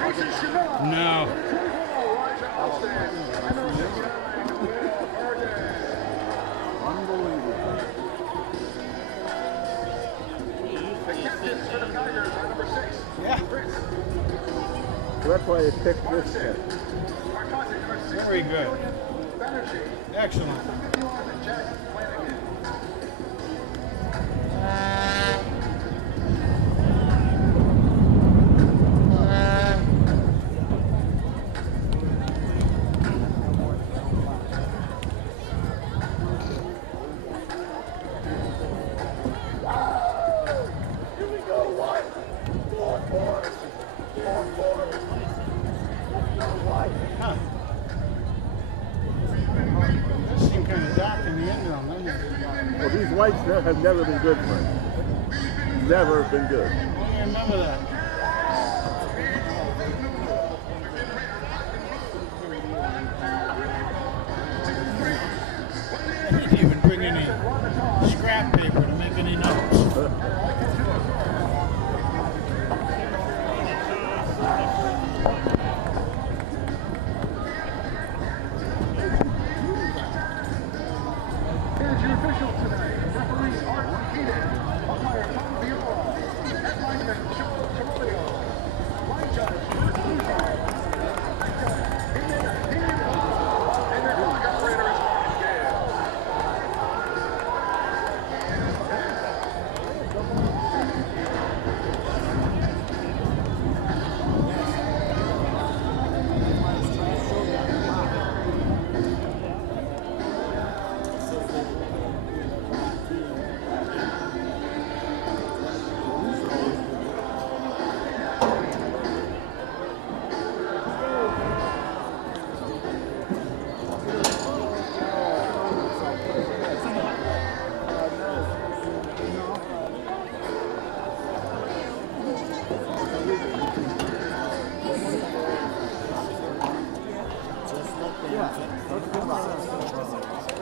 No. Unbelievable. Yeah. So that's why they picked this kid. Very good. Excellent. Huh. This seemed kind of dark in the end zone, doesn't it? Well, these lights have never been good for him. Never been good. I remember that. He didn't even bring any scrap paper to make any notes. Here's your official tonight. Referee Art Heaton. Umpire Tom Viola. Head lineman Joe Chimolio. Line judge Bruce Lugo. And their clock operator is Martin Gale.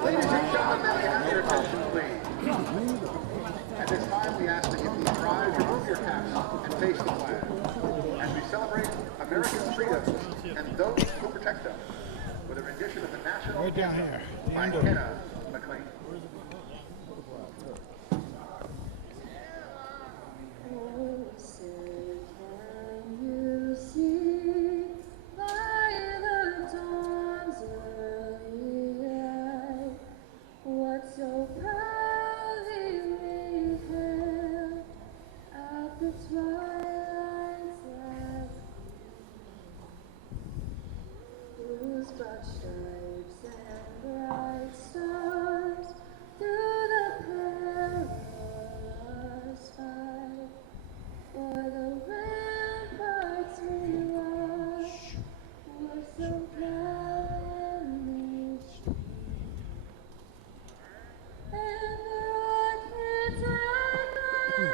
Ladies and gentlemen, may I have your attention, please? At this time, we ask that you please rise, remove your caps, and face the flag as we celebrate American freedom and those who protect us with a rendition of the national Right down here. The by end of it. Kenna McLean. So proudly we hailed at the twilight's last gleam. Whose broad stripes and bright stars through the perilous fight, for the ramparts we watched were so gladly streamed. And the rockets echoed,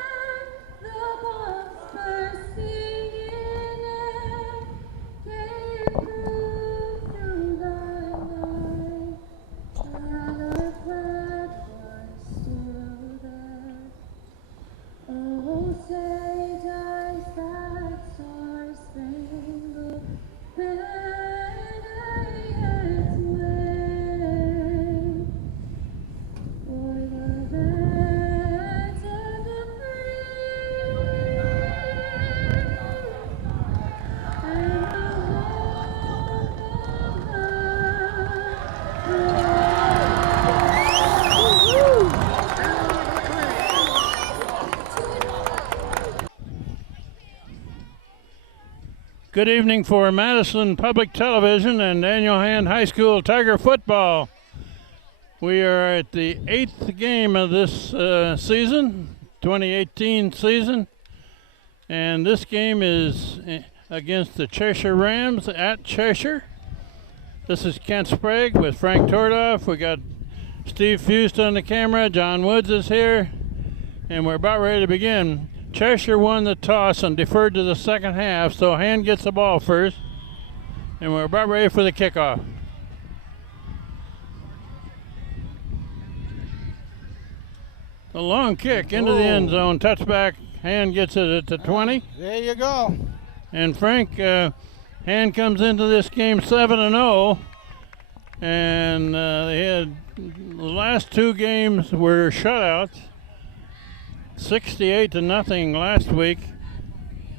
the bombs bursting in air, gave proof through the night that our flag was still there. Oh, say does that star-spangled banner yet wave? For the lands of the free and the home Good evening for Madison Public Television and Daniel Hand High School Tiger football. We are at the 8th game of this season, 2018 season, and this game is against the Cheshire Rams at Cheshire. This is Kent Sprague with Frank Tordoff. We got Steve Fust on the camera. John Woods is here, and we're about ready to begin. Cheshire won the toss and deferred to the second half, so Hand gets the ball first, and we're about ready for the kickoff. A long kick into the end zone, touchback. Hand gets it at the 20. There you go. And Frank, Hand comes into this game 7-0, and they had the last two games were shutouts, 68-0 last week.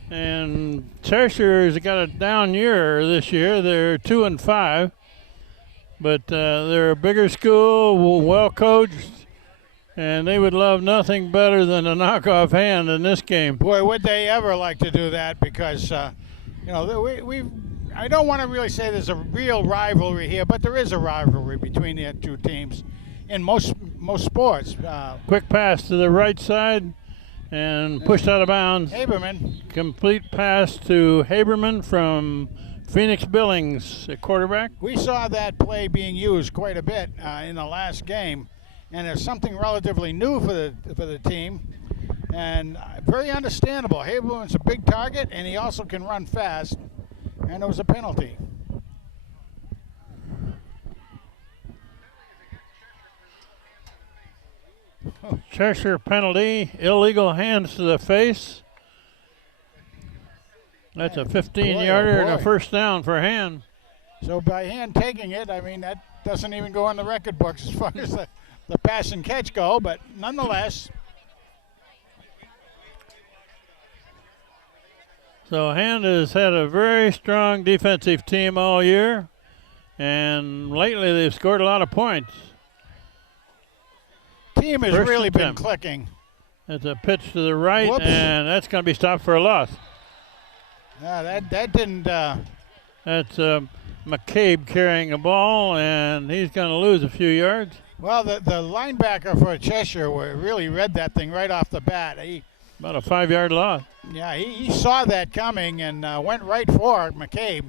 And Cheshire's got a down year this year. They're 2-5, but they're a bigger school, well coached, and they would love nothing better than to knock off Hand in this game. Boy, would they ever like to do that, because you know, I don't want to really say there's a real rivalry here, but there is a rivalry between the two teams in most sports. Quick pass to the right side and pushed out of bounds. Haberman. Complete pass to Haberman from Phoenix Billings, at quarterback. We saw that play being used quite a bit in the last game, and it's something relatively new for the team, and very understandable. Haberman's a big target, and he also can run fast, and it was a penalty. Cheshire penalty, illegal hands to the face. That's a 15-yarder and a first down for Hand. So by Hand taking it, I mean, that doesn't even go on the record books as far as the pass and catch go, but nonetheless. So Hand has had a very strong defensive team all year, and lately they've scored a lot of points. Team has First really been attempt. Clicking. It's a pitch to the right, Whoops. and that's going to be stopped for a loss. That didn't. That's McCabe carrying a ball, and he's going to lose a few yards. Well, the linebacker for Cheshire really read that thing right off the bat. About a 5-yard loss. Yeah, he saw that coming and went right for it, McCabe.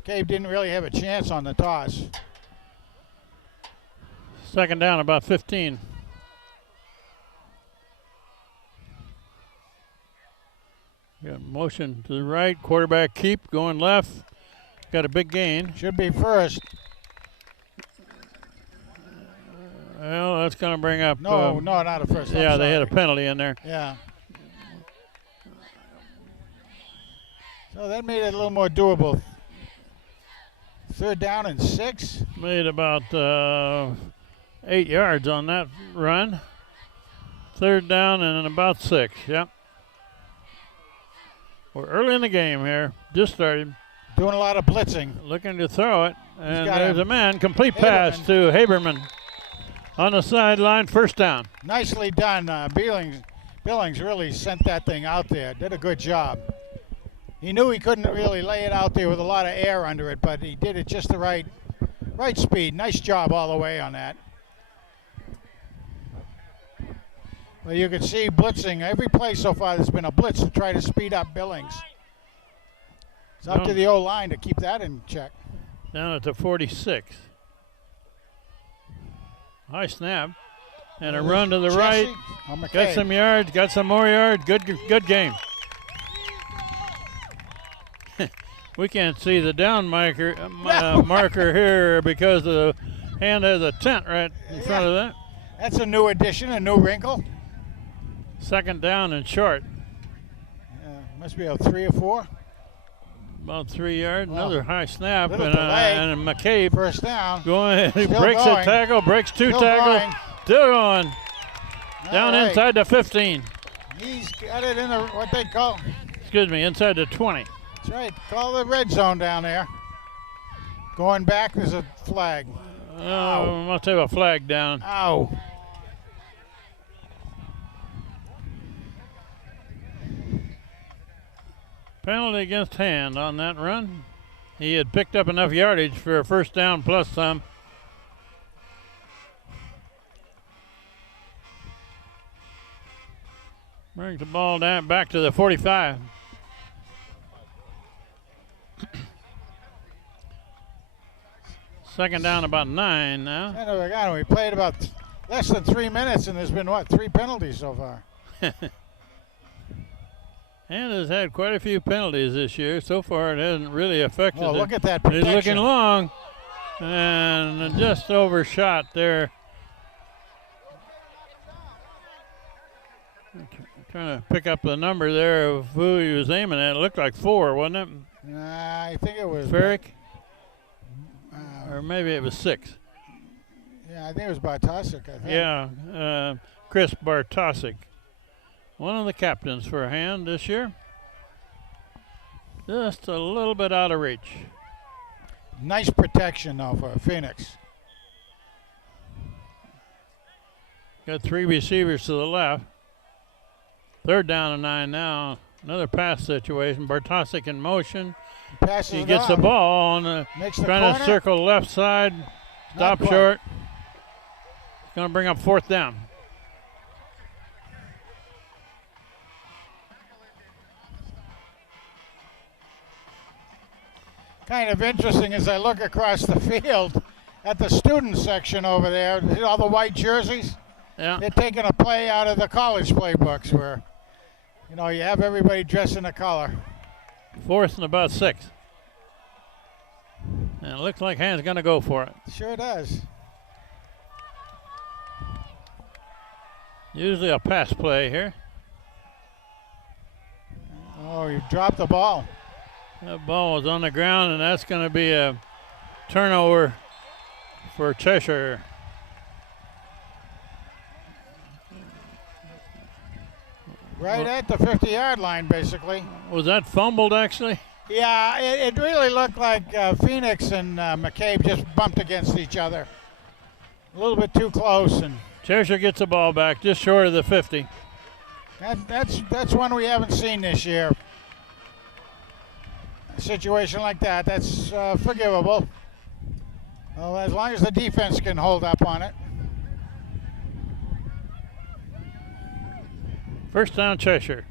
McCabe didn't really have a chance on the toss. Second down, about 15. Got motion to the right, quarterback keep, going left. Got a big gain. Should be first. Well, that's going to bring up. No, not a first. Yeah, they had a penalty in there. Yeah. So that made it a little more doable. Third down and 6. Made about 8 yards on that run. Third down and about 6. Yep. We're early in the game here. Just started. Doing a lot of blitzing. Looking to throw it. And got there's him. a man. Complete pass to Haberman. On the sideline, first down. Nicely done. Billings really sent that thing out there. Did a good job. He knew he couldn't really lay it out there with a lot of air under it, but he did it just the right speed. Nice job all the way on that. Well, you can see blitzing. Every play so far there's been a blitz to try to speed up Billings. It's up to the O-line to keep that in check. Down at the 46. High snap. And a run to the right. Got some yards, got some more yards. Good game. We can't see the down marker here because the Hand has a tent right in front of that. That's a new addition, a new wrinkle. Second down and short. Must be a 3 or 4. About 3 yards. Another high snap. Little And delay. McCabe First down. going. He Still breaks going. a tackle, breaks 2 Still tackles. going. Still going. All Down right. inside the 15. He's got it in what they call. Excuse me, inside the 20. That's right. Call the red zone down there. Going back, there's a flag. Must have a flag down. Ow. Penalty against Hand on that run. He had picked up enough yardage for a first down plus some. Brings the ball down back to the 45. Second down, about 9 now. And again, we played about less than 3 minutes, and there's been, 3 penalties so far. And has had quite a few penalties this year. So far, it hasn't really affected Oh, it. look at that He's protection. looking long and just overshot there. Trying to pick up the number there of who he was aiming at. It looked like 4, wasn't it? I think it was Ferrick? Or maybe it was 6. Yeah, I think it was Bartosik, I think. Yeah, Chris Bartosik. One of the captains for Hand this year. Just a little bit out of reach. Nice protection, though, for Phoenix. Got 3 receivers to the left. 3rd down and 9 now. Another pass situation. Bartosik in motion. Passes He it gets the off. ball on the Makes the trying corner. to circle left side. Stop quite. short. It's going to bring up 4th down. Kind of interesting as I look across the field at the student section over there. See all the white jerseys? Yeah. They're taking a play out of the college playbooks where, you know, you have everybody dressed in a color. 4th and about 6. And it looks like Hand's going to go for it. Sure does. Usually a pass play here. Oh, you dropped the ball. That ball was on the ground, and that's going to be a turnover for Cheshire. Right at the 50-yard line, basically. Was that fumbled, actually? Yeah, it really looked like Phoenix and McCabe just bumped against each other. A little bit too close, and Cheshire gets the ball back just short of the 50. that's one we haven't seen this year. A situation like that's forgivable. Well, as long as the defense can hold up on it. First down, Cheshire.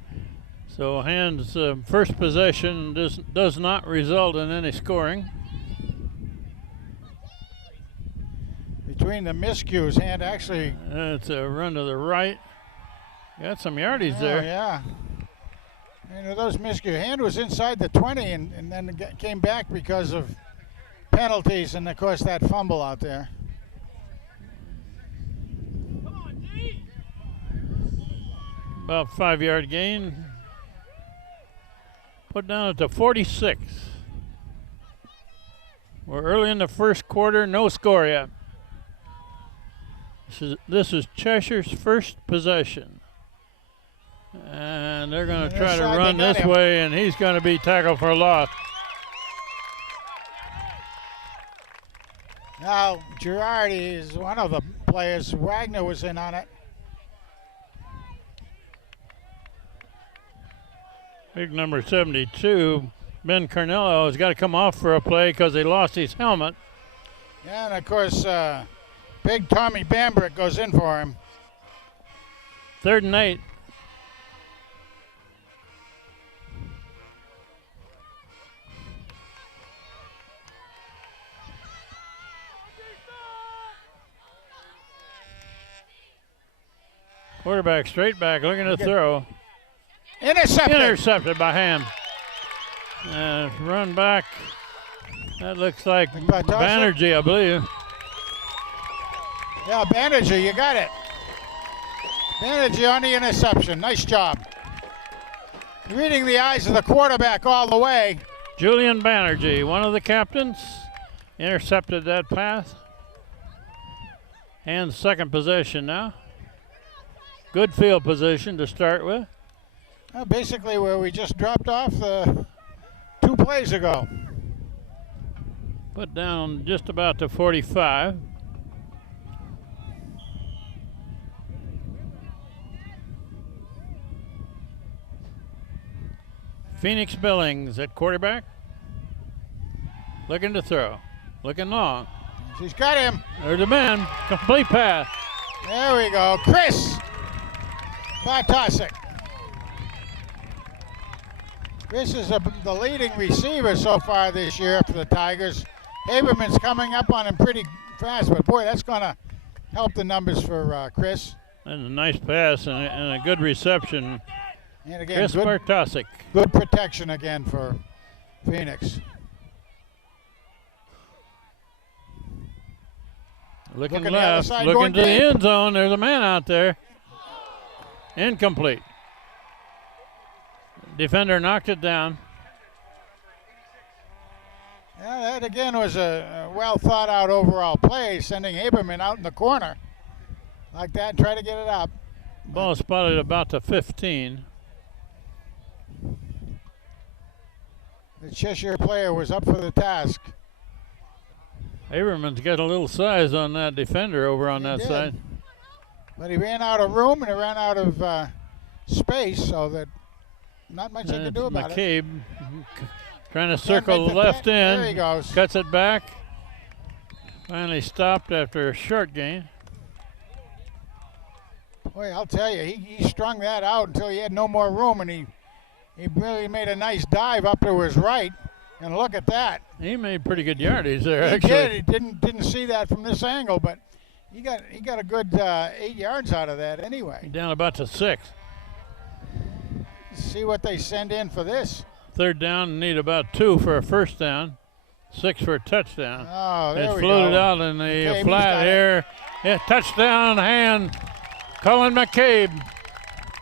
So Hand's first possession does not result in any scoring. Between the miscues, Hand actually. It's a run to the right. Got some yardage Oh, there. yeah. You know, those miscues. Hand was inside the 20 and then came back because of penalties and, of course, that fumble out there. About 5-yard gain. Put down at the 46. We're early in the first quarter, no score yet. This is Cheshire's first possession. And they're going to try to Inside, run they got this him. way, and he's going to be tackled for a loss. Now, Girardi is one of the players. Wagner was in on it. Big number 72, Ben Carnello, has got to come off for a play because he lost his helmet. And, of course, big Tommy Bambrick goes in for him. 3rd and 8. Quarterback straight back, looking to throw. Intercepted. Intercepted by Ham. Run back. That looks like Bartosik? Banerjee, I believe. Yeah, Banerjee, you got it. Banerjee on the interception. Nice job. Reading the eyes of the quarterback all the way. Julian Banerjee, one of the captains, intercepted that pass. And second possession now. Good field position to start with. Basically where we just dropped off 2 plays ago. Put down just about to 45. Phoenix Billings at quarterback. Looking to throw. Looking long. She's got him. There's a man. Complete pass. There we go. Chris Bartosik. Chris is the leading receiver so far this year for the Tigers. Haberman's coming up on him pretty fast, but boy, that's going to help the numbers for Chris. That's a nice pass and a good reception. And again, Chris Bartosik. good protection again for Phoenix. Looking Looking the other left, side, looking going to the deep. end zone. There's a man out there. Incomplete. Defender knocked it down. Yeah, that again was a well thought out overall play, sending Haberman out in the corner like that and try to get it up. Ball spotted about the 15. The Cheshire player was up for the task. Haberman's got a little size on that defender over on that did. side. But he ran out of room and he ran out of space, so that not much he could do about it. McCabe trying to circle make the left in. There he goes. Cuts it back. Finally stopped after a short gain. Boy, I'll tell you, he strung that out until he had no more room, and he really made a nice dive up to his right. And look at that. He made pretty good yardage there, He actually. did. He didn't see that from this angle, but he got a good 8 yards out of that anyway. Down about to 6. See what they send in for this. Third down, need about 2 for a first down. 6 for a touchdown. Oh, there It's we floated go. out in the McCabe, he's flat got it. here. Yeah, touchdown hand. Colin McCabe.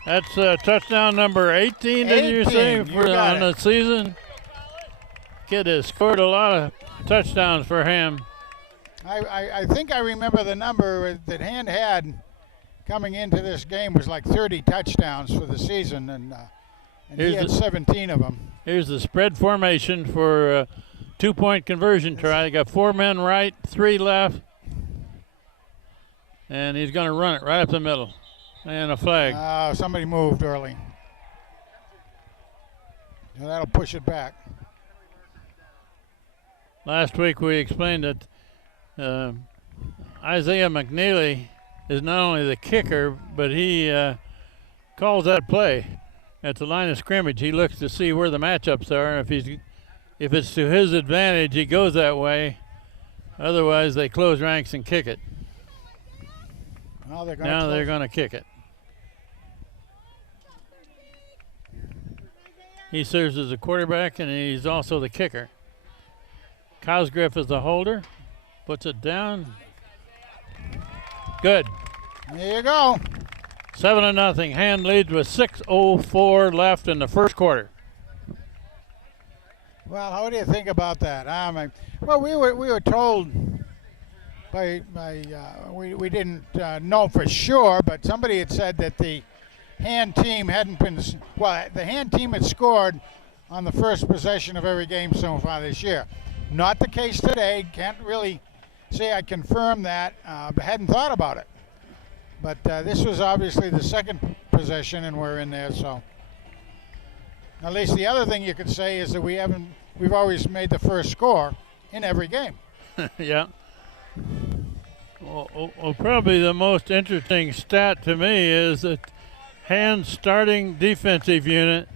That's touchdown number 18, did you say, 18, you got on the season? Kid has scored a lot of touchdowns for him. I think I remember the number that Hand had coming into this game was like 30 touchdowns for the season, and he Here's had the- 17 of them. Here's the spread formation for a 2-point conversion try. They got 4 men right, 3 left. And he's going to run it right up the middle. And a flag. Somebody moved early. And that'll push it back. Last week we explained that Isaiah McNeely is not only the kicker, but he calls that play at the line of scrimmage. He looks to see where the matchups are. If it's to his advantage, he goes that way. Otherwise, they close ranks and kick it. Now they're Going to kick it. He serves as a quarterback, and he's also the kicker. Cosgriff is the holder. Puts it down. Good. There you go. 7-0. Hand leads with 6:04 left in the first quarter. Well, how do you think about that? Well, we were told we didn't know for sure, but somebody had said that the Hand team hadn't been the Hand team had scored on the first possession of every game so far this year. Not the case today. Can't really say I confirm that, but hadn't thought about it. But this was obviously the second possession, and we're in there. So at least the other thing you could say is that we've always made the first score in every game. Yeah. Well, probably the most interesting stat to me is that Hand's starting defensive unit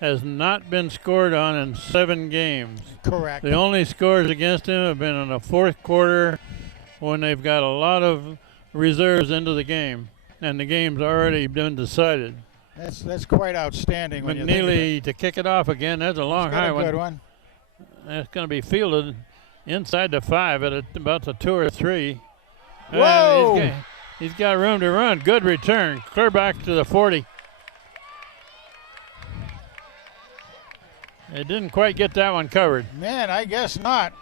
has not been scored on in 7 games. Correct. The only scores against him have been in the fourth quarter when they've got a lot of reserves into the game, and the game's already been decided. That's quite outstanding. When you think of it. McNeely to kick it off again. That's a long, Got high a good one. one. That's going to be fielded inside the 5 at about the 2 or 3. Whoa! He's got room to run. Good return. Clear back to the 40. It didn't quite get that one covered. Man, I guess not.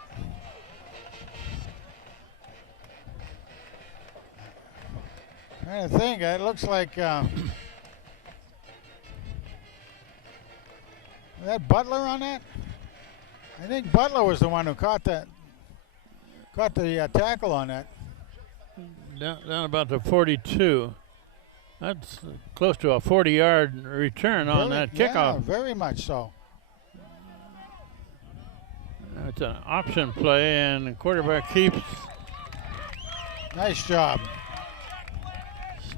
Trying to think. It looks like that Butler on that. I think Butler was the one who caught the tackle on that. Down about the 42. That's close to a 40-yard return on that Yeah, kickoff. very much so. It's an option play, and the quarterback keeps Nice job.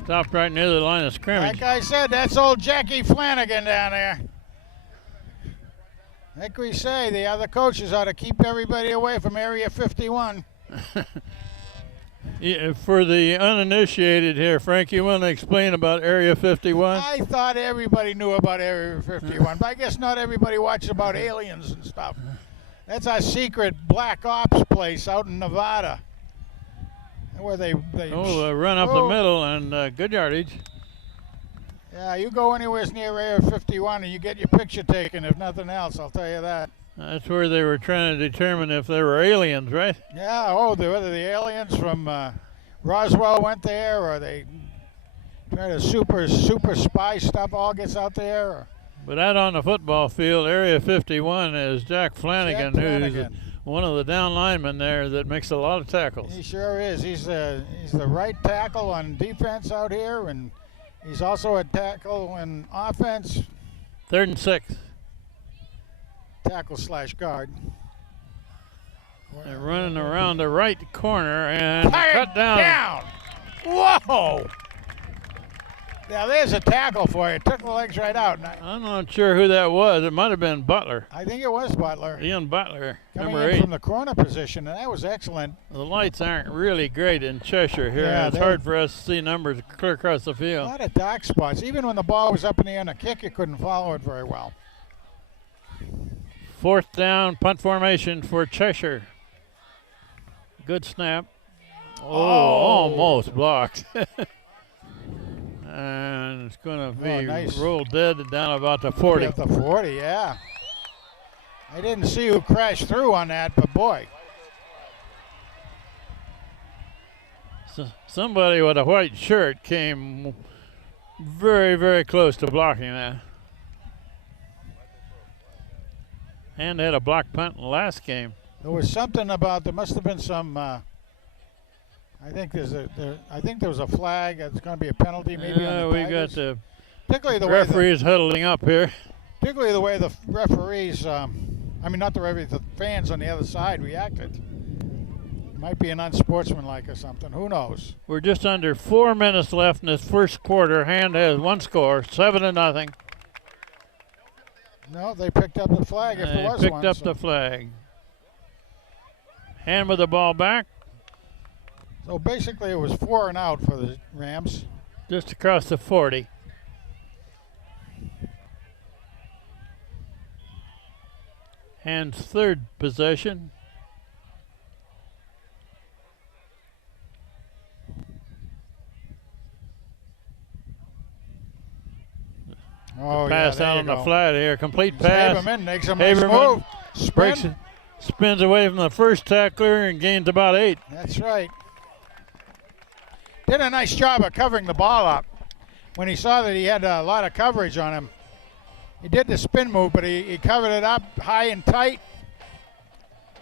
stopped right near the line of scrimmage. Like I said, that's old Jackie Flanagan down there. Like we say, the other coaches ought to keep everybody away from Area 51. Yeah, for the uninitiated here, Frank, you want to explain about Area 51? I thought everybody knew about Area 51, but I guess not everybody watches about aliens and stuff. That's our secret black ops place out in Nevada, where they run up the middle and good yardage. Yeah, you go anywhere near Area 51 and you get your picture taken, if nothing else, I'll tell you that. That's where they were trying to determine if there were aliens, right? Yeah, whether the aliens from Roswell went there or they try to super spy stuff all gets out there. Or But out on the football field, Area 51 is Jack Flanagan, Jack who's Flanagan. one of the down linemen there that makes a lot of tackles. He sure is. He's the right tackle on defense out here, and he's also a tackle in offense, 3rd and 6. tackle/guard. They're running around the right corner and Fired cut down. Whoa! Now there's a tackle for you. Took the legs right out. I'm not sure who that was. It might have been Butler. I think it was Butler. Ian Butler, Coming number in 8. from the corner position, and that was excellent. The lights aren't really great in Cheshire here. Yeah, It's hard for us to see numbers clear across the A field. lot of dark spots. Even when the ball was up in the air on a kick, you couldn't follow it very well. 4th down, punt formation for Cheshire. Good snap. Oh, almost blocked. And it's going to be nice. rolled dead down about the 40. At the 40, yeah. I didn't see who crashed through on that, but boy. Somebody with a white shirt came very, very close to blocking that. And they had a block punt in the last game. There was something about, there must have been some, I think there was a flag. It's going to be a penalty maybe on the We got Tigers. the Particularly the way referees huddling up here. particularly the way the referees, not the referees, the fans on the other side reacted. Might be an unsportsmanlike or something. Who knows? We're just under 4 minutes left in this first quarter. Hand has one score, 7-0. No, they picked up the flag if there was Picked one. up so- the flag. Hand with the ball back, So basically it was 4 and out for the Rams. just across the 40. Hand's 3rd possession. Oh, Pass there out you on the go. flat here. Complete pass. Haberman makes a nice Haberman move. Spin. breaks it, spins away from the first tackler and gains about 8. That's right. Did a nice job of covering the ball up. When he saw that he had a lot of coverage on him, he did the spin move, but he covered it up high and tight.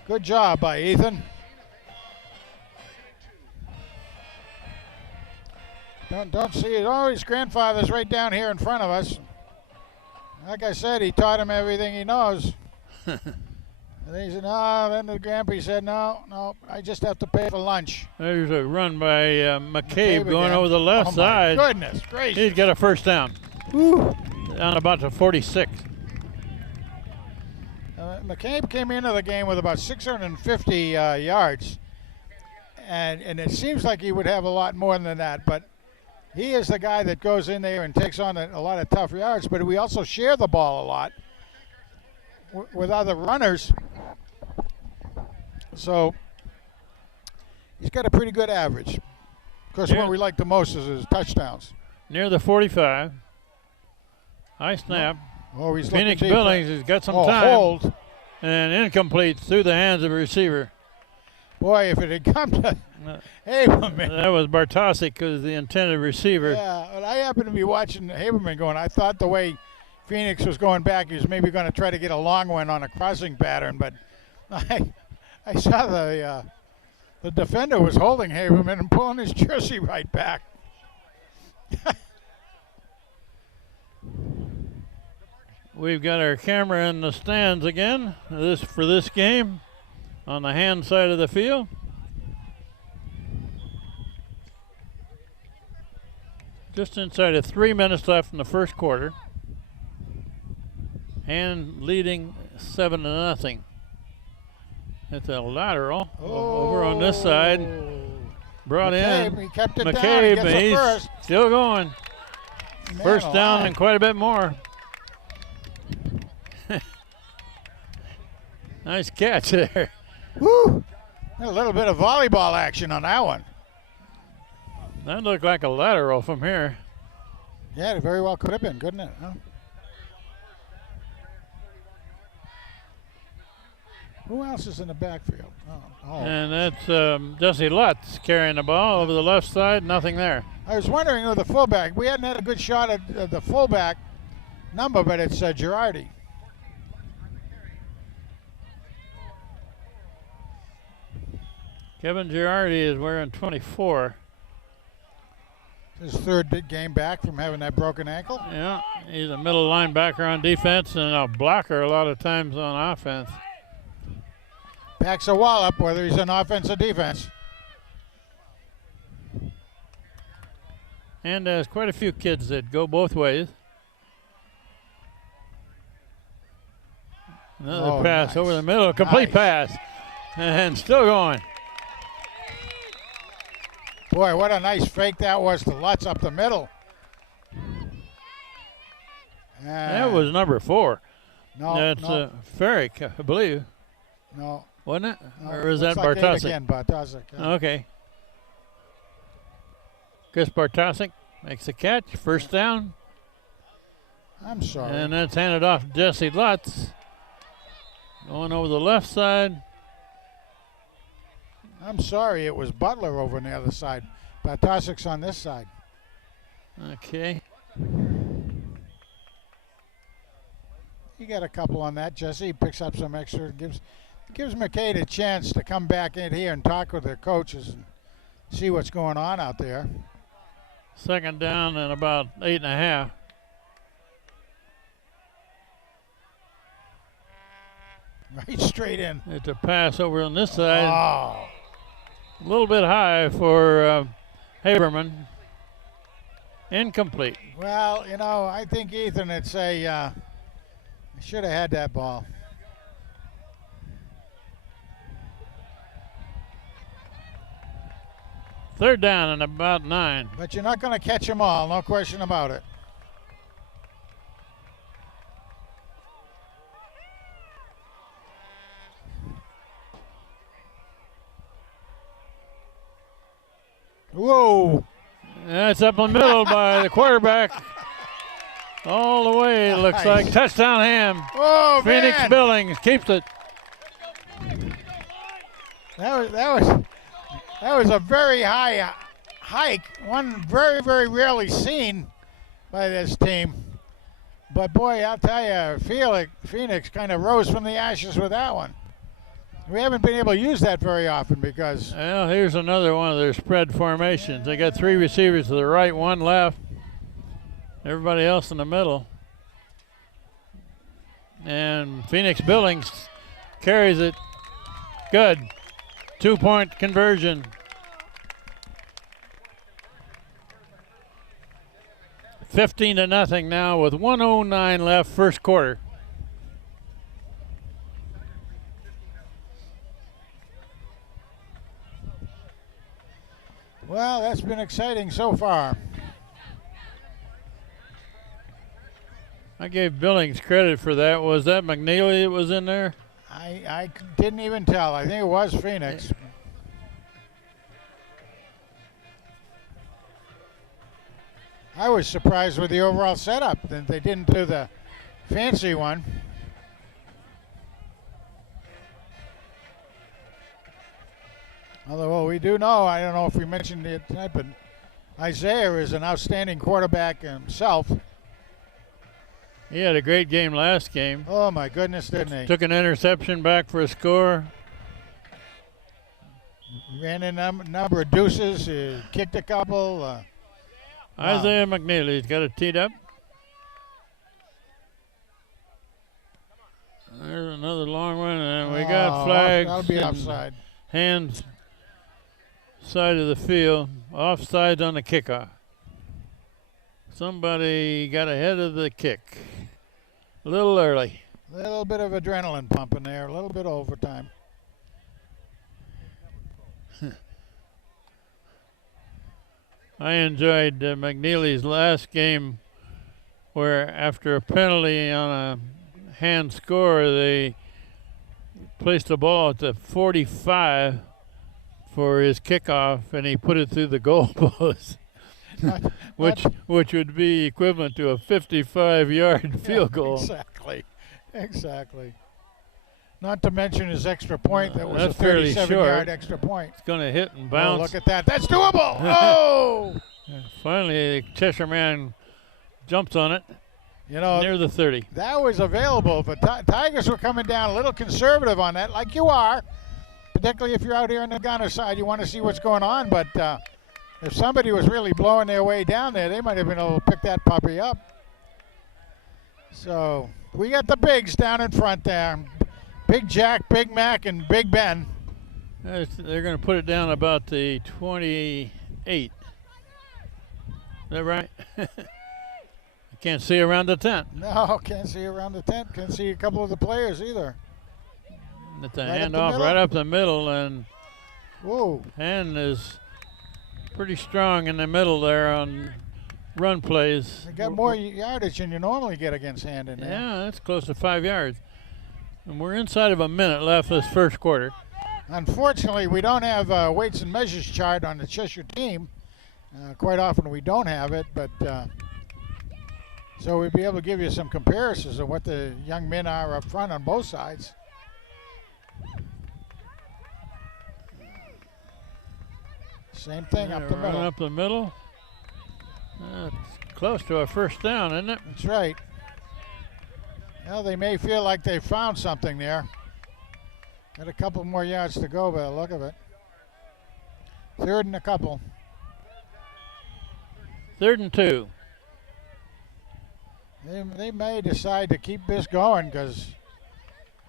Good job by Ethan. Don't see it. Oh, his grandfather's right down here in front of us. Like I said, he taught him everything he knows. And then he said, no. Then the grandpa said, no, I just have to pay for lunch. There's a run by McCabe going again. over the left Oh, my side. goodness gracious. He's got a first down. Down about the 46. McCabe came into the game with about 650 yards, and it seems like he would have a lot more than that, but he is the guy that goes in there and takes on a lot of tough yards, but we also share the ball a lot with other runners, so he's got a pretty good average. Of course, Yeah. what we like the most is his touchdowns. Near the 45. High snap. Oh, he's Phoenix looking deep. Billings has got some Oh, time. hold. And incomplete through the hands of the receiver. Boy, if it had come to Haberman. That was Bartosik, who's the intended receiver. Yeah, but I happened to be watching Haberman going. I thought the way Phoenix was going back, he was maybe going to try to get a long one on a crossing pattern, but I saw the defender was holding Haberman and pulling his jersey right back. We've got our camera in the stands again for this game on the hand side of the field. Just inside of 3 minutes left in the first quarter. Hand leading 7-0. It's a lateral over on this side. Brought McCabe, in he kept it down. He McCabe, gets and it he's first. still going. Man First down alive. and quite a bit more. Nice catch there. Woo! A little bit of volleyball action on that one. That looked like a lateral from here. Yeah, it very well could have been, couldn't it? Huh? Who else is in the backfield? Oh. And that's Jesse Lutz carrying the ball over the left side. Nothing there. I was wondering who the fullback. We hadn't had a good shot at the fullback number, but it's Girardi. Kevin Girardi is wearing 24. His third big game back from having that broken ankle. Yeah, he's a middle linebacker on defense and a blocker a lot of times on offense. Packs a wallop, whether he's on offense or defense. And there's quite a few kids that go both ways. Another pass nice. over the middle, complete pass. And still going. Boy, what a nice fake that was to Lutz up the middle. That was number 4. No, That's no, Ferrick, I believe. no. Wasn't it? No, Or was looks that like Bartosik? Again, Bartosik. Yeah. Okay. Chris Bartosik makes the catch. First down. I'm sorry. And that's handed off to Jesse Lutz. Going over the left side. I'm sorry, it was Butler over on the other side. Bartosik's on this side. Okay. You got a couple on that, Jesse. He picks up some extra. Gives McCade a chance to come back in here and talk with their coaches and see what's going on out there. Second down and about 8.5. Right straight in. It's a pass over on this side. Oh. A little bit high for Haberman. Incomplete. Well, you know, I think Ethan would say should have had that ball. Third down and about 9. But you're not going to catch them all, no question about it. Whoa. That's up in the middle by the quarterback. All the way, it looks like. Touchdown Ham. Oh, Phoenix man. Billings keeps it. That was a very high hike, one very, very rarely seen by this team. But boy, I'll tell you, Phoenix kind of rose from the ashes with that one. We haven't been able to use that very often because. Well, here's another one of their spread formations. They got 3 receivers to the right, 1 left. Everybody else in the middle. And Phoenix Billings carries it. Good. 2-point conversion. 15-0 now with 1:09 left, first quarter. Well, that's been exciting so far. I gave Billings credit for that. Was that McNeely that was in there? I didn't even tell. I think it was Phoenix. I was surprised with the overall setup that they didn't do the fancy one. Although we do know, I don't know if we mentioned it tonight, but Isaiah is an outstanding quarterback himself. He had a great game last game. Oh my goodness, didn't he? Took an interception back for a score. Ran in a number of deuces, kicked a couple. Wow. Isaiah McNeely's got it teed up. There's another long one, and we got flags. That'll be and offside. Hands side of the field. Offside on the kickoff. Somebody got ahead of the kick. A little early. A little bit of adrenaline pumping there, a little bit of overtime. I enjoyed McNeely's last game where after a penalty on a hand score, they placed the ball at the 45 for his kickoff, and he put it through the goalpost. which would be equivalent to a 55-yard field goal. Exactly. Not to mention his extra point. That was a That's fairly 37-yard short. extra point. It's going to hit and Oh, bounce. look at that. That's doable. Oh! Finally, the Cheshire man jumps on it You know, near the 30. that was available, but Tigers were coming down a little conservative on that, like you are. Particularly if you're out here on the gunner side, you want to see what's going on. But if somebody was really blowing their way down there, they might have been able to pick that puppy up. So we got the bigs down in front there. Big Jack, Big Mac, and Big Ben. They're going to put it down about the 28. Is that right? I can't see around the tent. No, can't see around the tent. Can't see a couple of the players either. It's a Right up the handoff middle? right up the middle, and Whoa. Hand is pretty strong in the middle there on run plays. They got more yardage than you normally get against Hand in there. Yeah, that's close to 5 yards. And we're inside of a minute left this first quarter. Unfortunately, we don't have a weights and measures chart on the Cheshire team. Quite often we don't have it, but so we'd be able to give you some comparisons of what the young men are up front on both sides. Same thing up the Run middle. up the middle. It's close to a first down, isn't it? That's right. Well, they may feel like they found something there. Got a couple more yards to go by the look of it. Third and a couple. 3rd and 2. They may decide to keep this going because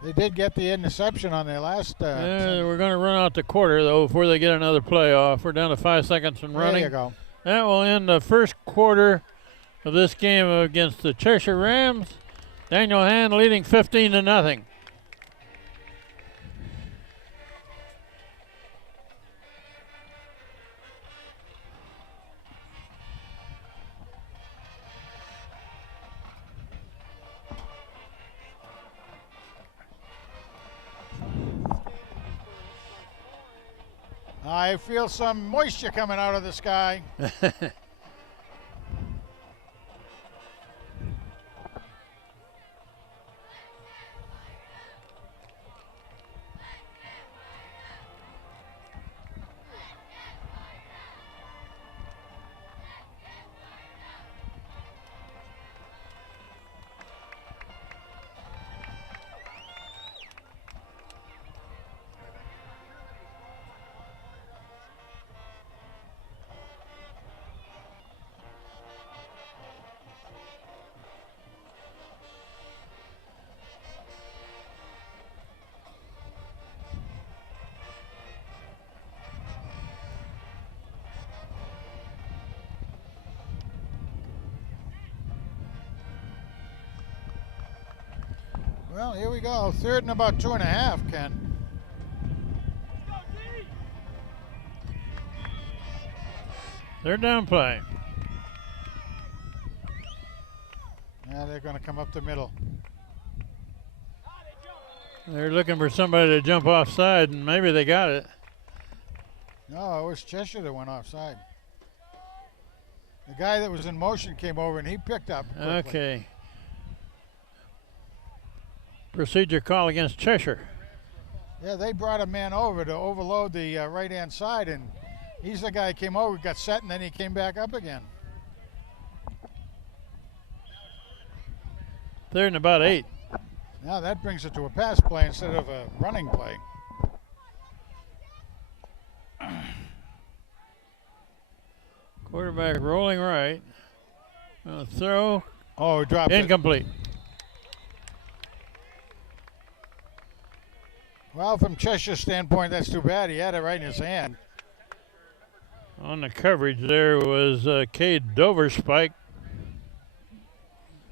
they did get the interception on their last. We're going to run out the quarter, though, before they get another play off. We're down to 5 seconds and running. There you go. That will end the first quarter of this game against the Cheshire Rams. Daniel Hand leading 15-0. I feel some moisture coming out of the sky. Well, here we go. 3rd and about 2.5, Ken. Third down play. Yeah, they're going to come up the middle. They're looking for somebody to jump offside, and maybe they got it. No, it was Cheshire that went offside. The guy that was in motion came over and he picked up quickly. Okay. Procedure call against Cheshire. Yeah, they brought a man over to overload the right-hand side, and he's the guy who came over, got set, and then he came back up again. 3rd and about 8. Now that brings it to a pass play instead of a running play. Quarterback rolling right. Throw. Oh, he dropped it. Incomplete. Well, from Cheshire's standpoint, that's too bad. He had it right in his hand. On the coverage there was Cade Doverspike.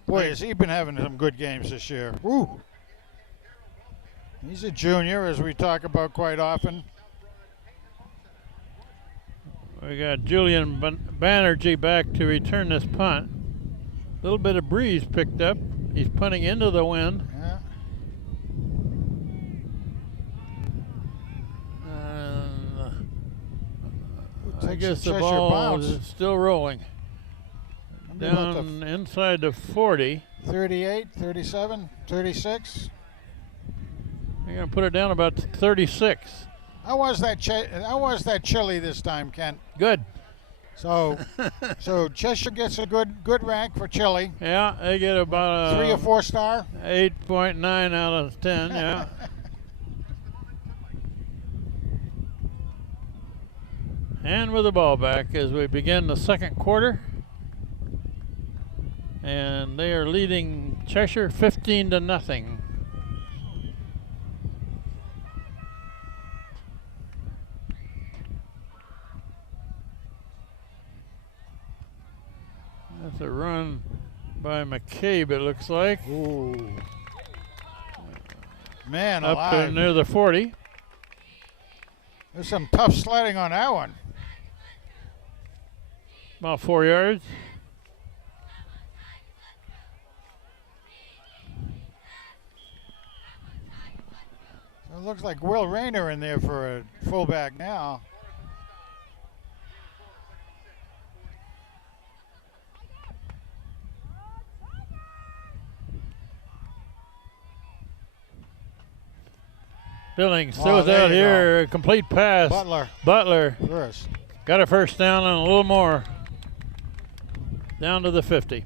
Boy, has he been having some good games this year. Woo! He's a junior, as we talk about quite often. We got Julian Banerjee back to return this punt. A little bit of breeze picked up. He's punting into the wind. Yeah. I Takes guess a the Cheshire ball bounce. is still rolling. Maybe about the Down inside the 40. 38, 37, 36. They're going to put it down about 36. How was that chili this time, Kent? Good. So, so Cheshire gets a good rank for chili. Yeah, they get about a 3 or 4 star. 8.9 out of 10. Yeah. And with the ball back as we begin the second quarter. And they are leading Cheshire 15-0. That's a run by McCabe, it looks like. Ooh. Man Up to alive. near the 40. There's some tough sledding on that one. About 4 yards. It looks like Will Rayner in there for a fullback now. Billings Oh, throws there out you here, a complete pass. Butler Butler first. got a first down and a little more. Down to the 50.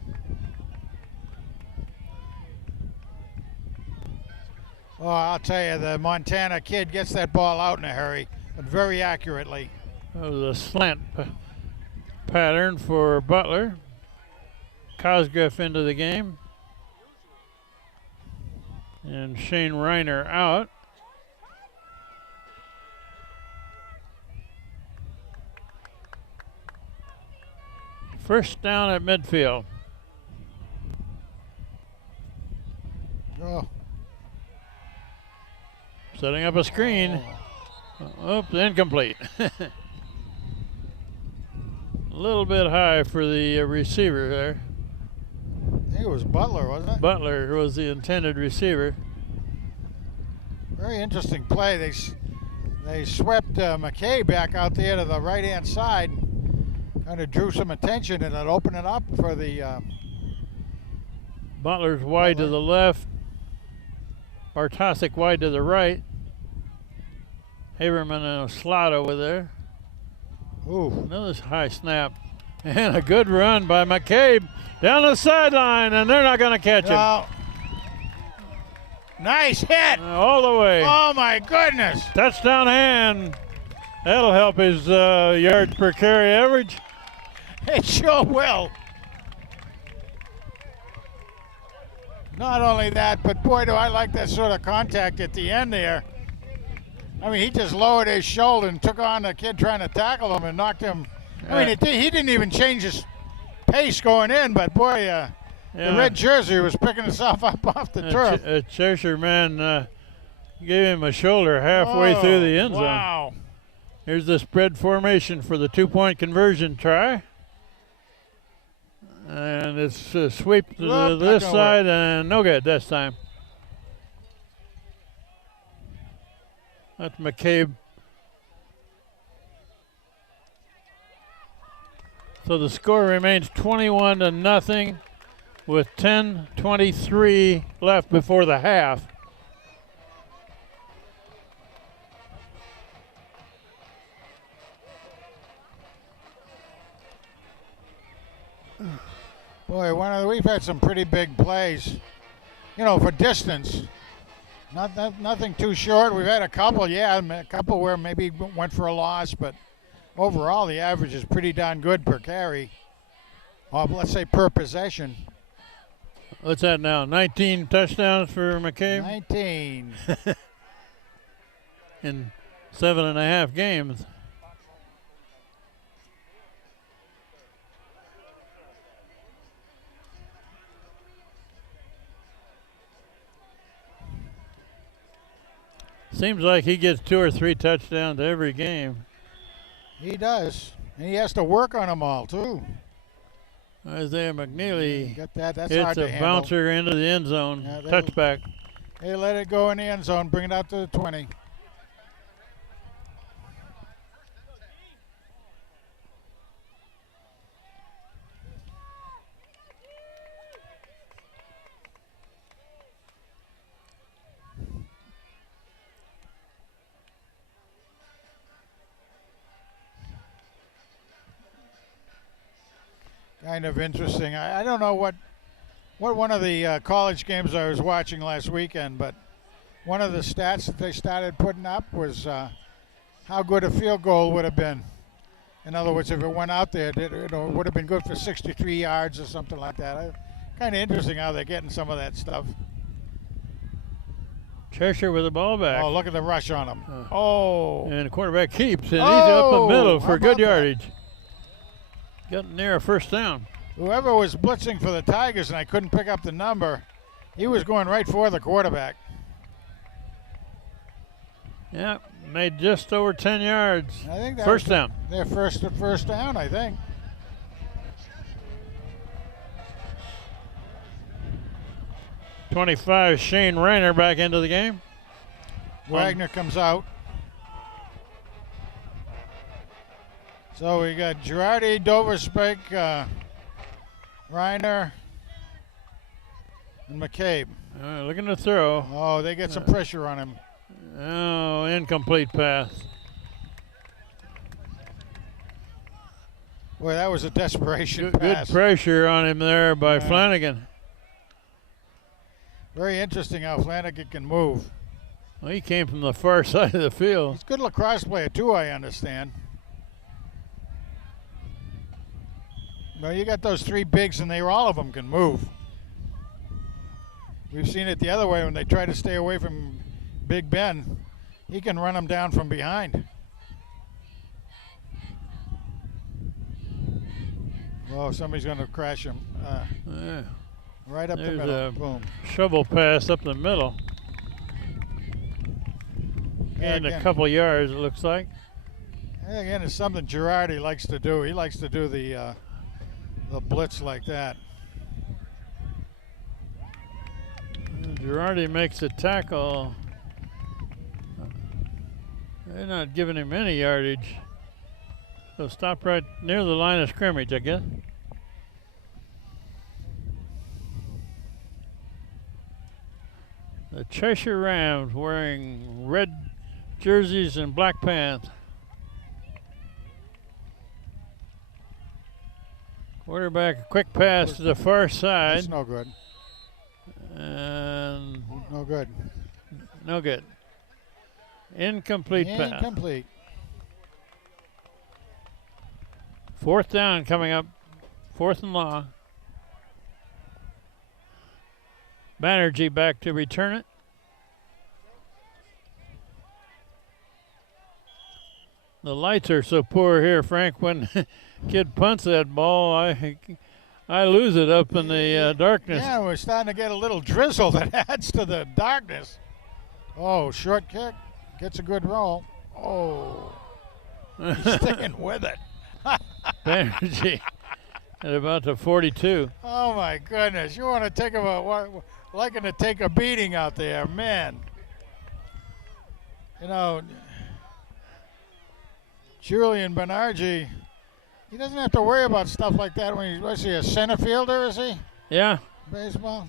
Oh, I'll tell you, the Montana kid gets that ball out in a hurry, but very accurately. That was a slant pattern for Butler. Cosgriff into the game. And Shane Reiner out. First down at midfield. Oh, Setting up a screen. Oops, incomplete. A little bit high for the receiver there. I think it was Butler, wasn't it? Butler was the intended receiver. Very interesting play. They swept McKay back out there to the right-hand side. Kind of drew some attention, and it opened it up for the Butler's wide to the left. Bartosik wide to the right. Haberman and a slot over there. ooh. Another high snap. And a good run by McCabe down the sideline, and they're not going to catch him. No. Nice hit. All the way. Oh my goodness. Touchdown hand. That'll help his yards per carry average. It sure will. Not only that, but boy, do I like that sort of contact at the end there. I mean, he just lowered his shoulder and took on the kid trying to tackle him and knocked him. I mean, he didn't even change his pace going in, but boy, the red jersey was picking himself up off the turf. A Cheshire man gave him a shoulder halfway through the end zone. Wow. Here's the spread formation for the 2-point conversion try. And it's a sweep to Look, this not gonna side and no good this time. That's McCabe. So the score remains 21-0 with 10:23 left before the half. Boy, we've had some pretty big plays, you know, for distance. Nothing too short. We've had a couple, a couple where maybe went for a loss, but overall the average is pretty darn good per carry. Or let's say per possession. What's that now? 19 touchdowns for McCabe 19. in 7.5 games. Seems like he gets 2 or 3 touchdowns every game. He does. And he has to work on them all, too. Isaiah McNeely Get that. That's hits hard to a handle. bouncer into the end zone. Yeah, they- Touchback. They let it go in the end zone, bring it out to the 20. kind of interesting. I don't know what one of the college games I was watching last weekend, but one of the stats that they started putting up was how good a field goal would have been. In other words, if it went out there, it would have been good for 63 yards or something like that. Kind of interesting how they're getting some of that stuff. Cheshire with the ball back. Oh, look at the rush on him. And the quarterback keeps, and he's up the middle for good yardage. Getting near a first down. Whoever was blitzing for the Tigers, and I couldn't pick up the number, he was going right for the quarterback. Yeah, made just over 10 yards. I think that first was down. Their first down, I think. .25, Shane Rayner back into the game. Wagner comes out. So we got Girardi, Doverspike, Reiner, and McCabe. Looking to throw. Oh, they get some pressure on him. Oh, incomplete pass. Boy, that was a desperation Good pass. pressure on him there by Flanagan. Very interesting how Flanagan can move. Well, he came from the far side of the field. He's a good lacrosse player too, I understand. Well, you got those three bigs, and all of them can move. We've seen it the other way when they try to stay away from Big Ben. He can run them down from behind. Oh, somebody's going to crash him. Right up the There's middle. a Boom. shovel pass up the middle. And a couple yards, it looks like. Again, it's something Girardi likes to do. He likes to do the blitz like that. Girardi makes a tackle. They're not giving him any yardage. So stop right near the line of scrimmage, I guess. The Cheshire Rams wearing red jerseys and black pants. Quarterback, a quick pass to the far side. That's no good. And no good. No good. Incomplete pass. Incomplete. Fourth down coming up. Fourth and long. Banerjee back to return it. The lights are so poor here, Frank. When kid punts that ball, I lose it up in the darkness. Yeah, we're starting to get a little drizzle that adds to the darkness. Oh, short kick. Gets a good roll. Oh. He's sticking with it. Banerjee at about the 42. Oh, my goodness. You want to take liking to take a beating out there, man. You know, Julian Banerjee, he doesn't have to worry about stuff like that when he's, what's he, a center fielder, is he? Yeah. Baseball.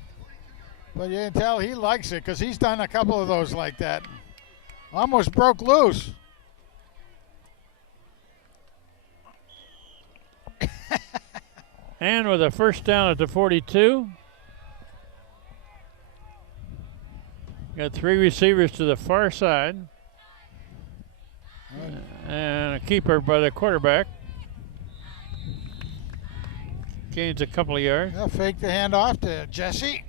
But you can tell he likes it because he's done a couple of those like that. Almost broke loose. And with a first down at the 42. Got three receivers to the far side. And a keeper by the quarterback. Gains a couple of yards. They'll fake the handoff to Jesse.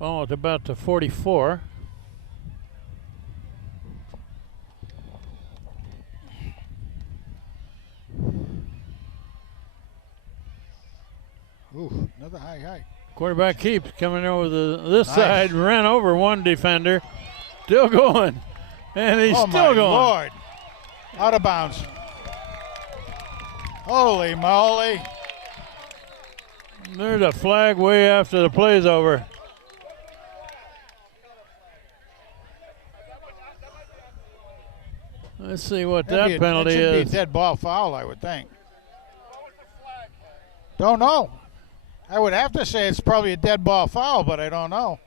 Oh, it's about to 44. Ooh, another high. Quarterback keeps coming over this side, ran over one defender. Still going. And he's still going. Oh, my Lord. Out of bounds. Holy moly. There's a flag way after the play's over. Let's see what that penalty It should is. be a dead ball foul, I would think. Don't know. I would have to say it's probably a dead ball foul, but I don't know.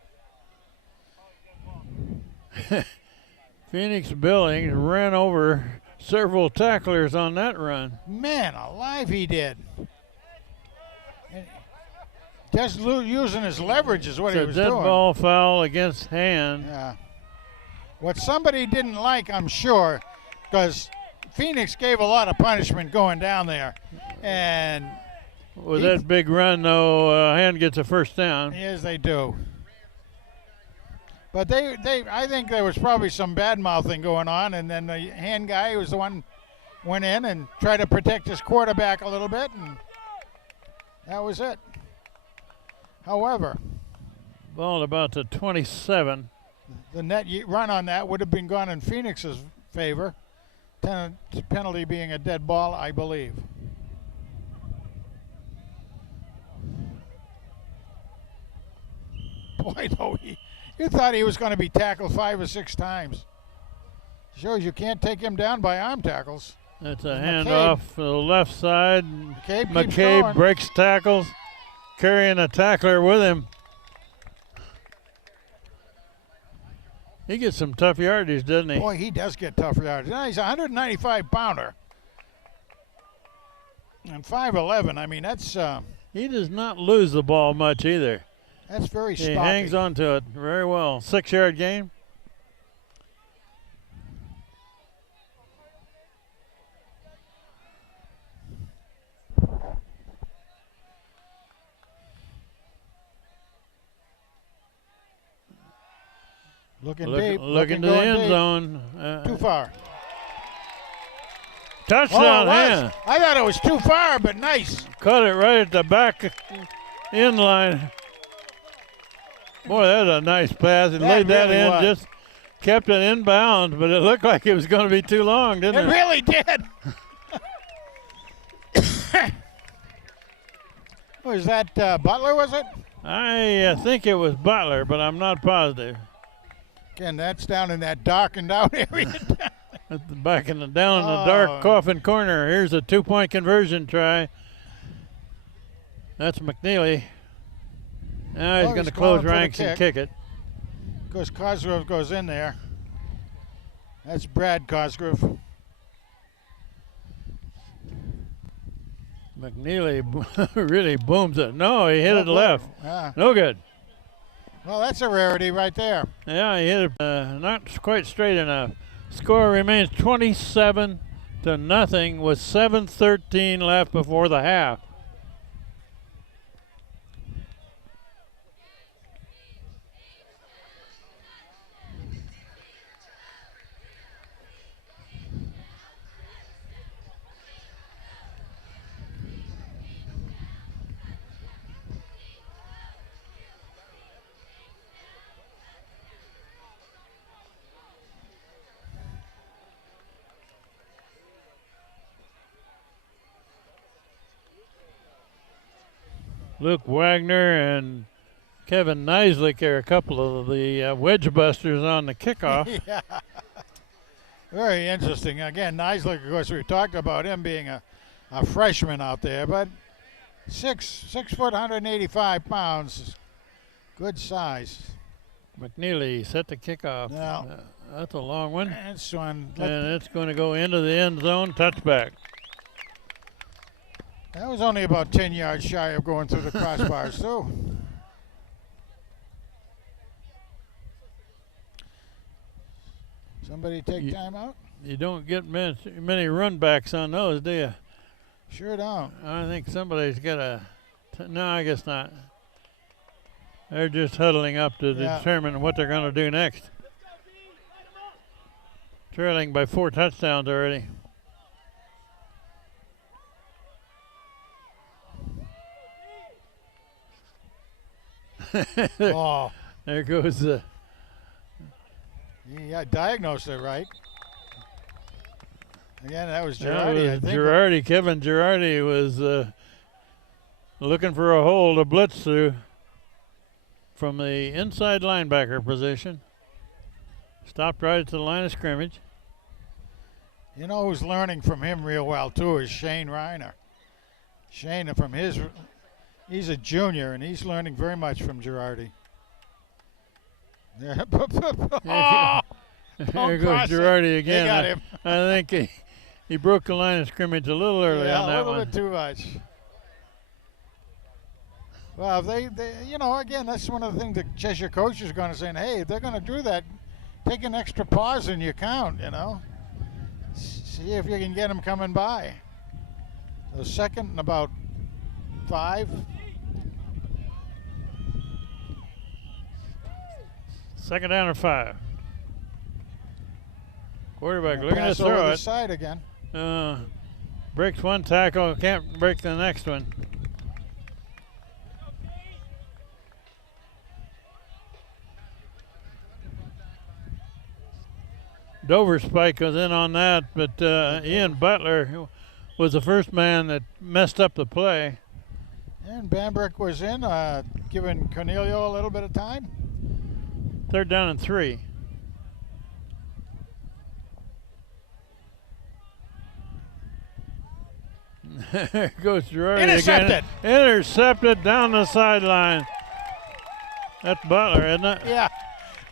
Phoenix Billings ran over several tacklers on that run. Man alive, he did. Just using his leverage is what he It's a was dead doing. ball foul against Hand. Yeah. What somebody didn't like, I'm sure, because Phoenix gave a lot of punishment going down there. And With that big run, though, Hand gets a first down. yes, they do. But I think there was probably some bad mouthing going on, and then the Hand guy was the one went in and tried to protect his quarterback a little bit, and that was it. However, Ball about to 27. the net run on that would have been gone in Phoenix's favor. Penalty being a dead ball, I believe. Boy, though, you thought he was going to be tackled 5 or 6 times. Shows you can't take him down by arm tackles. That's a McCabe. handoff to the left side. McCabe keeps McCabe going. breaks tackles, carrying a tackler with him. He gets some tough yardage, doesn't he? Boy, he does get tough yards. Now, he's a 195-pounder. And 5'11", I mean, that's He does not lose the ball much either. very He stocky. hangs on to it very well. 6-yard gain. Looking Look, deep. look into the going end deep. zone. Too far. Touchdown, Oh, it was. Hand. I thought it was too far, but nice. Caught it right at the back end line. Boy, that's a nice pass. He That laid that really in, was. just kept it inbound, but it looked like it was going to be too long, It didn't it? really did. Was that Butler, was it? I think it was Butler, but I'm not positive. Again, that's down in that darkened out area. At the back in the down in the Oh. dark coffin corner. Here's a 2-point conversion try. That's McNeely. Now he's Oh, going to he's close calling for the ranks and kick it. Of course, Cosgrove goes in there. That's Brad Cosgrove. McNeely really booms it. No, he hit it left. Yeah. No good. Well, that's a rarity right there. Yeah, he hit it not quite straight enough. Score remains 27-0 with 7:13 left before the half. Luke Wagner and Kevin Neislich are a couple of the wedge busters on the kickoff. Yeah. Very interesting. Again, Neislich, of course, we talked about him being a freshman out there, but 6 foot, 185 pounds, good size. McNeely set the kickoff. Yeah. That's a long one. That's one. And it's going to go into the end zone, touchback. That was only about 10 yards shy of going through the crossbars, too. Somebody take time out? You don't get many run backs on those, do you? Sure don't. I think somebody's got a. No, I guess not. They're just huddling up to Yeah. determine what they're going to do next. Trailing by 4 touchdowns already. Oh, There goes the. yeah, diagnosed it right. Again, that was That Girardi, I was think. Girardi. Kevin Girardi was looking for a hole to blitz through from the inside linebacker position. Stopped right at the line of scrimmage. You know who's learning from him real well, too, is Shane Reiner. Shane, he's a junior and he's learning very much from Girardi. Yeah. Oh, Here goes cross it. Girardi They again. got him. I think he broke the line of scrimmage a little early Yeah, on a that little one. bit too much. Well, they, again, that's one of the things the Cheshire coach is going to say. Hey, if they're going to do that, take an extra pause in your count, See if you can get them coming by. So second and about 5. Second down and 5. Quarterback looking to Pass throw over the it. side again. Breaks one tackle, can't break the next one. Dover Spike was in on that, but Ian Butler was the first man that messed up the play. And Bambrick was in, giving Cornelio a little bit of time. Third down and 3. There goes Girardi Intercepted. again. Intercepted down the sideline. That's Butler, isn't it? Yeah,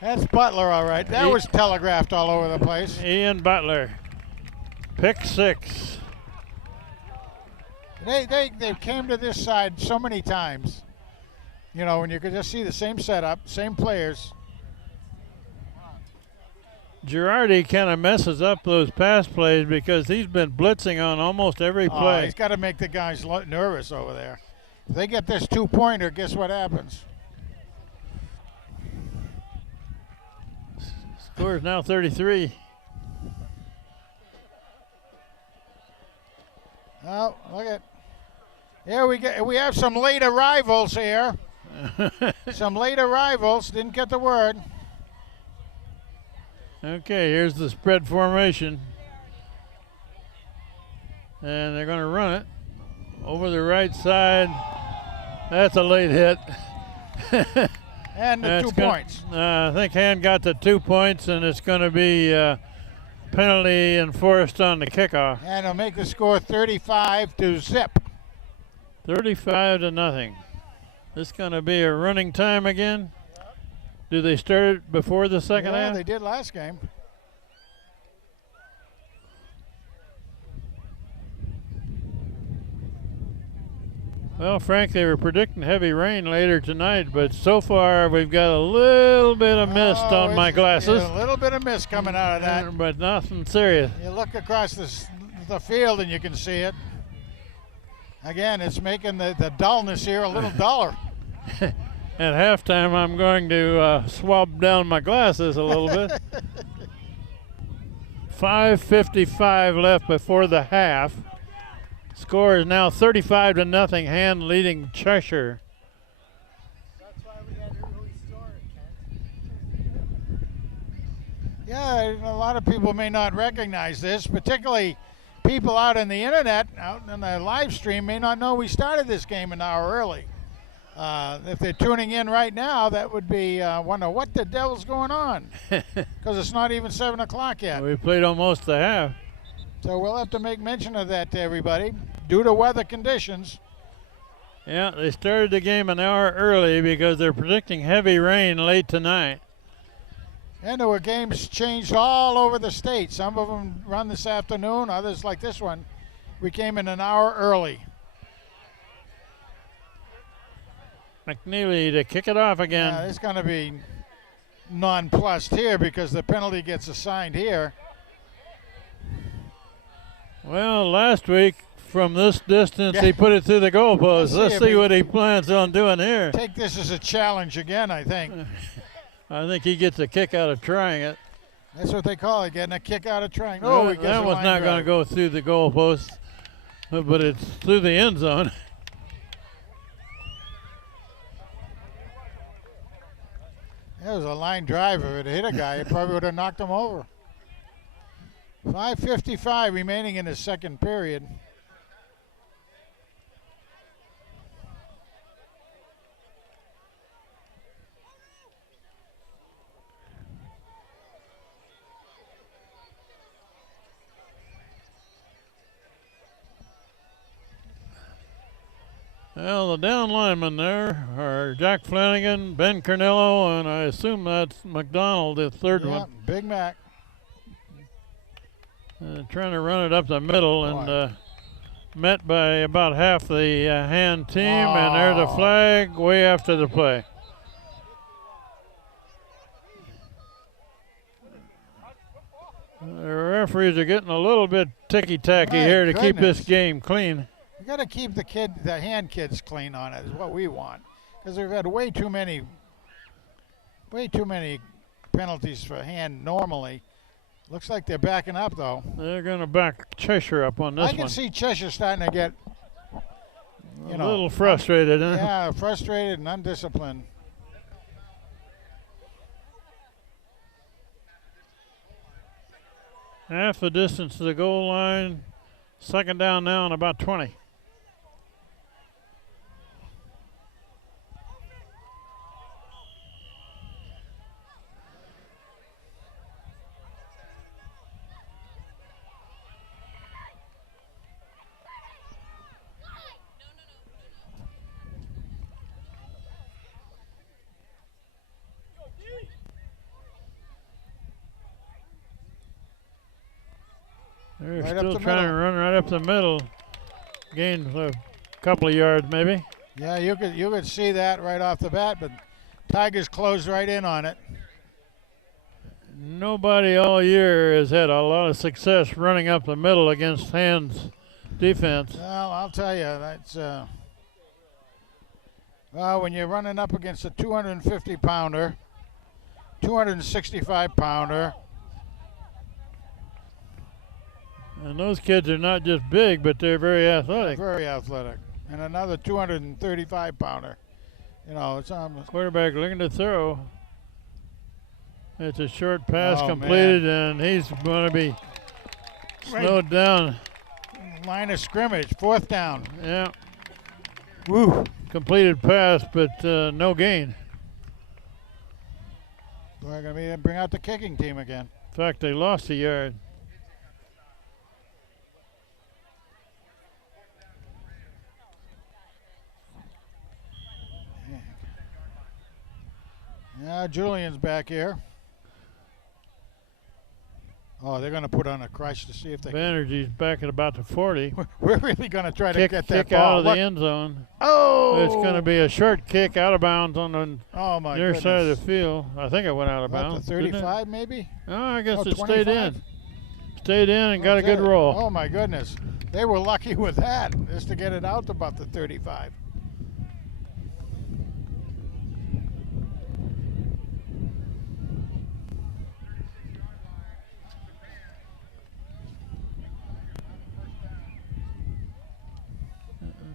that's Butler, all right. That was telegraphed all over the place. Ian Butler. Pick 6. They came to this side so many times. When you could just see the same setup, same players. Girardi kind of messes up those pass plays because he's been blitzing on almost every play. He's got to make the guys nervous over there. If they get this 2-pointer, guess what happens? Score is now 33. Oh, look at. Here we have some late arrivals here. Some late arrivals. Didn't get the word. Okay, here's the spread formation. And they're going to run it over the right side. That's a late hit. And the 2 points. I think Hand got the 2 points, and it's going to be penalty enforced on the kickoff. And it'll make the score 35-0. 35-0. This going to be a running time again. Do they start it before the second Yeah, half? they did last game. Well, Frank, they were predicting heavy rain later tonight, but so far we've got a little bit of mist on my glasses. A little bit of mist coming out of that. But nothing serious. You look across the field and you can see it. Again, it's making the dullness here a little duller. At halftime, I'm going to swab down my glasses a little bit. 5:55 left before the half. Score is now 35-0. Hand leading Cheshire. That's why we had early start, Kent. Yeah, a lot of people may not recognize this, particularly people out on the internet, out on the live stream, may not know we started this game an hour early. If they're tuning in right now, that would be wonder what the devil's going on, because it's not even 7 o'clock yet. We played almost the half. So we'll have to make mention of that to everybody, due to weather conditions. Yeah, they started the game an hour early because they're predicting heavy rain late tonight. And there were games changed all over the state. Some of them run this afternoon, others like this one. We came in an hour early. McNeely to kick it off again. Yeah, it's going to be nonplussed here because the penalty gets assigned here. Well, last week from this distance he put it through the goalpost. Let's see what he plans on doing here. Take this as a challenge again, I think. I think he gets a kick out of trying it. That's what they call it, getting a kick out of trying. That was not going to go through the goalpost, but it's through the end zone. That was a line drive. If it hit a guy, it probably would have knocked him over. 5:55 remaining in the second period. Well, the down linemen there are Jack Flanagan, Ben Cornello, and I assume that's McDonald, the third Yeah, one. Big Mac. Trying to run it up the middle and met by about half the hand team, and there's a flag way after the play. The referees are getting a little bit ticky-tacky here to keep this game clean. You got to keep the hand kids clean on it is what we want, because they've had way too many penalties for hand normally. Looks like they're backing up though. They're going to back Cheshire up on this one. I can see Cheshire starting to get, a little frustrated, huh? Yeah, frustrated and undisciplined. Half the distance to the goal line. Second down now and about 20. They're Right up still the trying to middle. run right up the middle. Gained a couple of yards maybe. Yeah, you could see that right off the bat, but Tigers closed right in on it. Nobody all year has had a lot of success running up the middle against hands defense. Well, I'll tell you, that's well, when you're running up against a 250-pounder, 265-pounder. And those kids are not just big, but they're very athletic. Very athletic. And another 235-pounder. You know, it's almost. Quarterback looking to throw. It's a short pass Oh, completed, and he's going to be slowed down. Line of scrimmage, fourth down. Yeah. Woo. Completed pass, but no gain. We're going to bring out the kicking team again. In fact, they lost a yard. Yeah, Julian's back here. Oh, they're going to put on a crush to see if they Banerjee's back at about the 40. We're really going to try to get that kick ball. out of the Look. end zone. Oh! It's going to be a short kick out of bounds on the Oh, my near goodness. side of the field. I think it went out of About bounds. the didn't it? 35 maybe? Oh, I guess Oh, it stayed 25? in. Stayed in and got a good Okay. roll. Oh, my goodness. They were lucky with that, just to get it out to about the 35.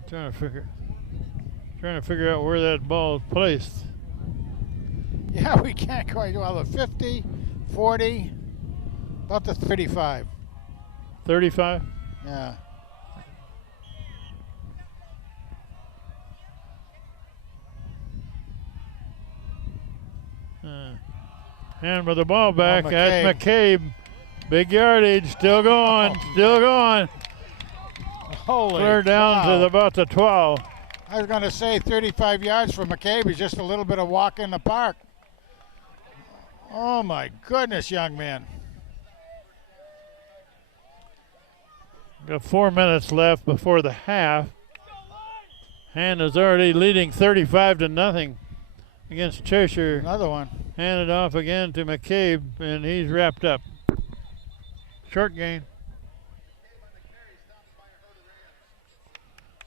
Trying to figure out where that ball is placed. Yeah, we can't quite. Well, the 50, 40, about the 35. 35. Yeah. And with the ball back, Oh, that's McCabe. Big yardage, still going, still going. Holy Clear down cow. to about the 12. I was going to say 35 yards for McCabe is just a little bit of walk in the park. Oh, my goodness, young man. Got 4 minutes left before the half. Hand is already leading 35-0 against Cheshire. Another one. Handed off again to McCabe, and he's wrapped up. Short gain.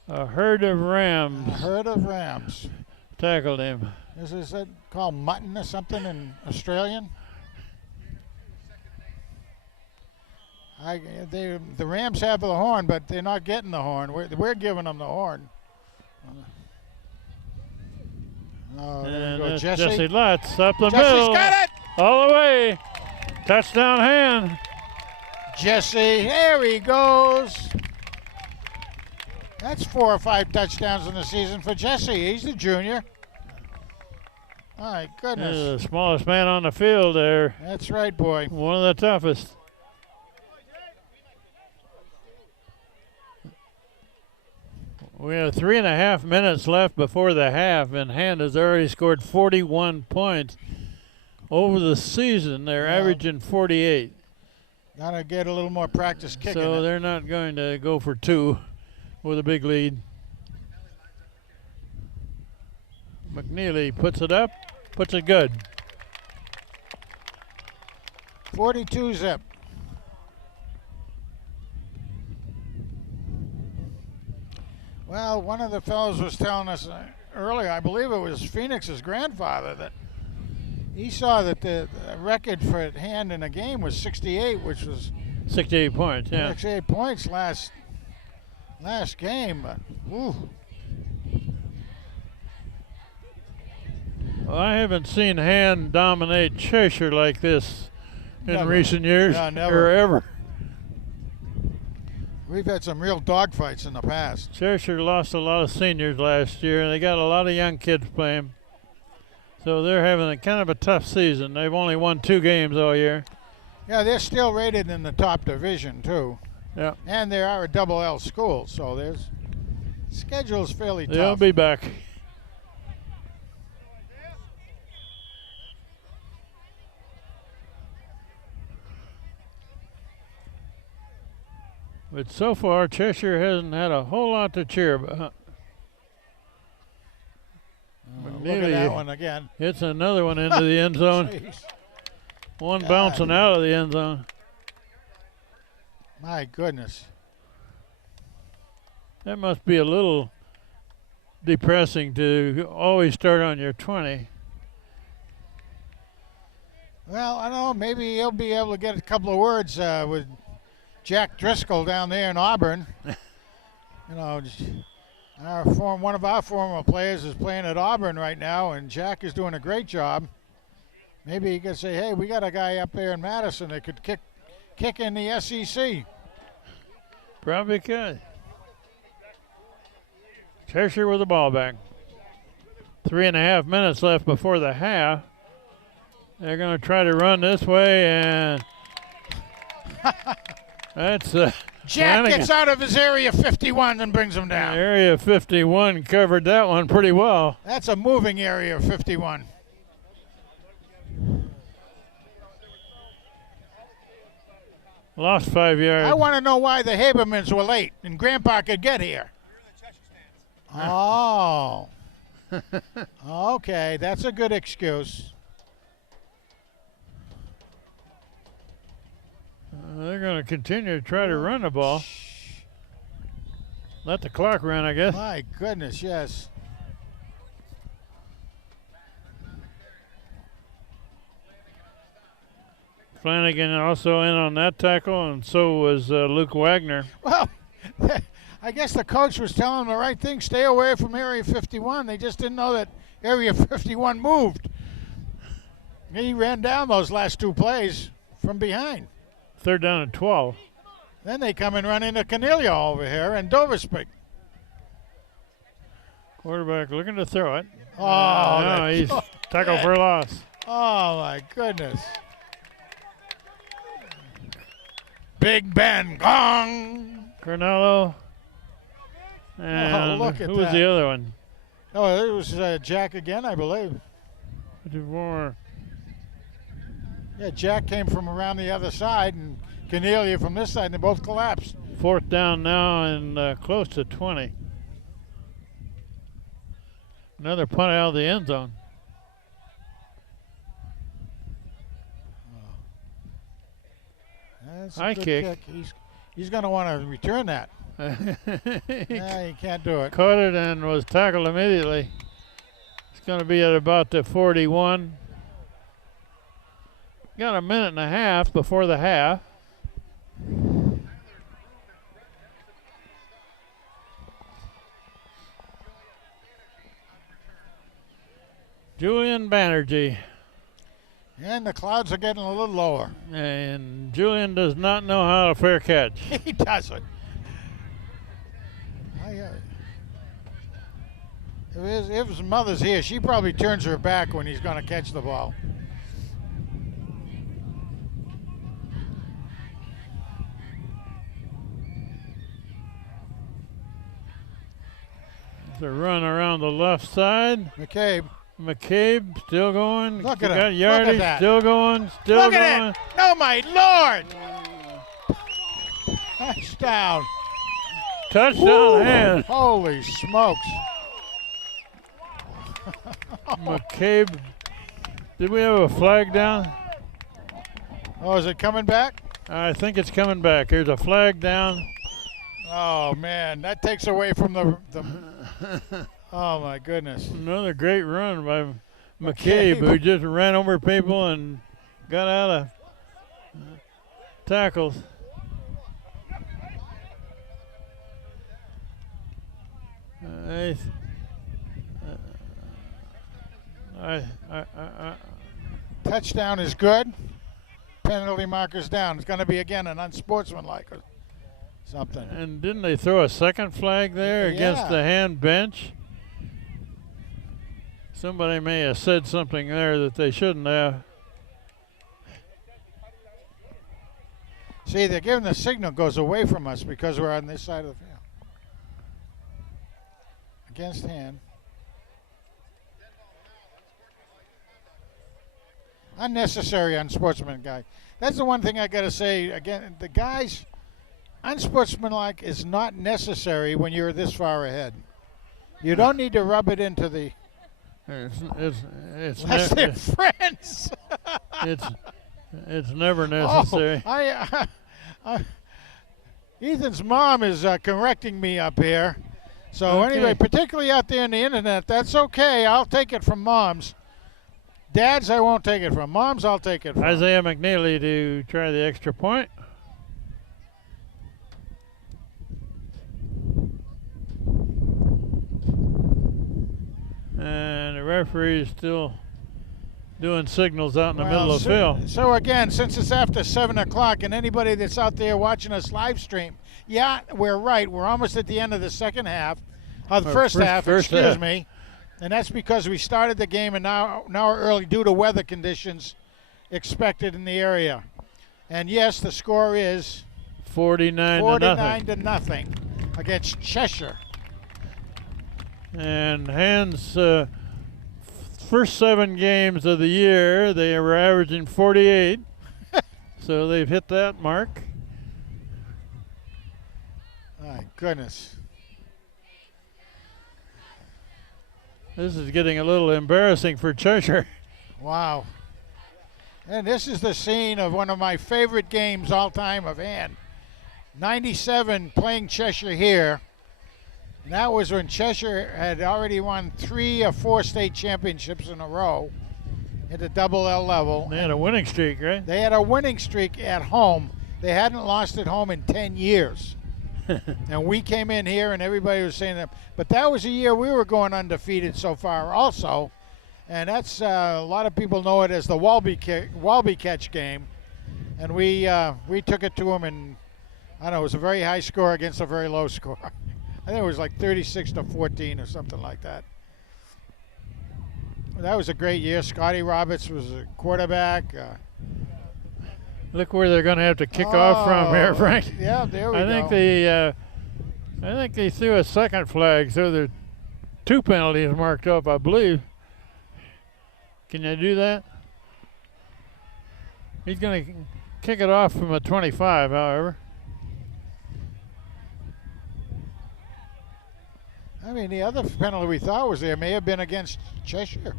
A herd of rams Herd of rams. tackled him. Is it called mutton or something in Australian? The Rams have the horn, but they're not getting the horn. We're giving them the horn. Oh, there And you go, that's Jesse. Jesse Lutz up the Jesse's middle. got it! All the way. Touchdown hand. Jesse, there he goes. That's 4 or 5 touchdowns in the season for Jesse. He's the junior. My goodness. The smallest man on the field there. That's right, boy. One of the toughest. We have 3.5 minutes left before the half, and Hand has already scored 41 points. Over the season, they're averaging 48. Gotta get a little more practice kicking. So it. they're not going to go for 2 with a big lead. McNeely puts it up, puts it good. 42 zip. Well, one of the fellows was telling us earlier, I believe it was Phoenix's grandfather, that he saw that the record for Hand in a game was 68, which was 68 points, yeah. 68 points last game. But, ooh. Well, I haven't seen Hand dominate Cheshire like this in Never. recent years, Yeah, never. or ever. We've had some real dogfights in the past. Cheshire lost a lot of seniors last year, and they got a lot of young kids playing. So they're having a kind of a tough season. They've only won 2 games all year. Yeah, they're still rated in the top division, too. Yeah. And they are a double L school, so their schedule's fairly They'll tough. be back. But so far, Cheshire hasn't had a whole lot to cheer about. Look at that one again. It's another one into the end zone. Jeez. One God. bouncing out of the end zone. My goodness. That must be a little depressing to always start on your 20. Well, I don't know. Maybe he'll be able to get a couple of words with Jack Driscoll down there in Auburn. You know, one of our former players is playing at Auburn right now, and Jack is doing a great job. Maybe he could say, hey, we got a guy up there in Madison that could kick in the SEC. Probably could. Cheshire with the ball back. 3.5 minutes left before the half. They're going to try to run this way, and that's Jack Flanagan. gets out of his area 51 and brings him down. Area 51 covered that one pretty well. That's a moving area 51. Lost 5 yards. I want to know why the Habermans were late and Grandpa could get here. Oh. Okay, that's a good excuse. They're going to continue to try to run the ball. Let the clock run, I guess. My goodness, yes. Flanagan also in on that tackle, and so was Luke Wagner. Well, I guess the coach was telling them the right thing. Stay away from Area 51. They just didn't know that Area 51 moved. He ran down those last 2 plays from behind. 3rd down and 12. Then they come and run into Cornelia over here and Doverspik. Quarterback looking to throw it. Oh, no, he's tackled for a loss. Oh, my goodness. Big Ben, gong. Cornello. And look at who was that. the other one? Oh, it was Jack again, I believe. 54. Yeah, Jack came from around the other side and Cornelia from this side, and they both collapsed. 4th down now and close to 20. Another punt out of the end zone. That's a High good kick. He's going to want to return that. Nah, he can't do it. Caught it and was tackled immediately. It's going to be at about the 41. Got a minute and a half before the half. Julian Banerjee. And the clouds are getting a little lower. And Julian does not know how to fair catch. He doesn't. If his mother's here, she probably turns her back when he's going to catch the ball. The run around the left side. McCabe. McCabe still going. Look at got him. yardage. Look at that. Still going. Still Look going. at it. Oh, my Lord. Touchdown. Touchdown hand. Holy smokes. McCabe. Did we have a flag down? Oh, is it coming back? I think it's coming back. There's a flag down. Oh, man. That takes away from the oh, my goodness. Another great run by McCabe, who just ran over people and got out of tackles. Touchdown is good. Penalty marker's down. It's going to be, again, an unsportsmanlike or something. And didn't they throw a second flag there against Yeah. the hand bench? Somebody may have said something there that they shouldn't have. See, they're giving the signal goes away from us because we're on this side of the field. Against hand. Unnecessary unsportsmanlike guy. That's the one thing I got to say. Again, the guys, unsportsmanlike is not necessary when you're this far ahead. You don't need to rub it into the. It's That's their friends. it's never necessary. Oh, Ethan's mom is correcting me up here. So Okay. anyway, particularly out there on the internet, that's okay. I'll take it from moms. Dads, I won't take it from. Moms, I'll take it from. Isaiah McNeely to try the extra point. And the referee is still doing signals out in the middle of the field. So again, since it's after 7 o'clock, and anybody that's out there watching us live stream, yeah, we're right. We're almost at the end of the second half, the first half, excuse half. me. And that's because we started the game and now we're early due to weather conditions expected in the area. And yes, the score is 49 to nothing against Cheshire. And Hands first 7 games of the year, they were averaging 48. So they've hit that mark. My goodness. This is getting a little embarrassing for Cheshire. Wow. And this is the scene of one of my favorite games all time of hand. 97 playing Cheshire here. And that was when Cheshire had already won 3 or 4 state championships in a row at the double L level. They had a winning streak, right? They had a winning streak at home. They hadn't lost at home in 10 years. And we came in here and everybody was saying that. But that was a year we were going undefeated so far also. And that's, a lot of people know it as the Walby catch game. And we took it to them, and I don't know, it was a very high score against a very low score. I think it was like 36-14 or something like that. That was a great year. Scotty Roberts was a quarterback. Look where they're going to have to kick off from here, Frank. Yeah, there we I think they threw a second flag, so there are 2 penalties marked up, I believe. Can you do that? He's going to kick it off from a 25, however. I mean, the other penalty we thought was there may have been against Cheshire.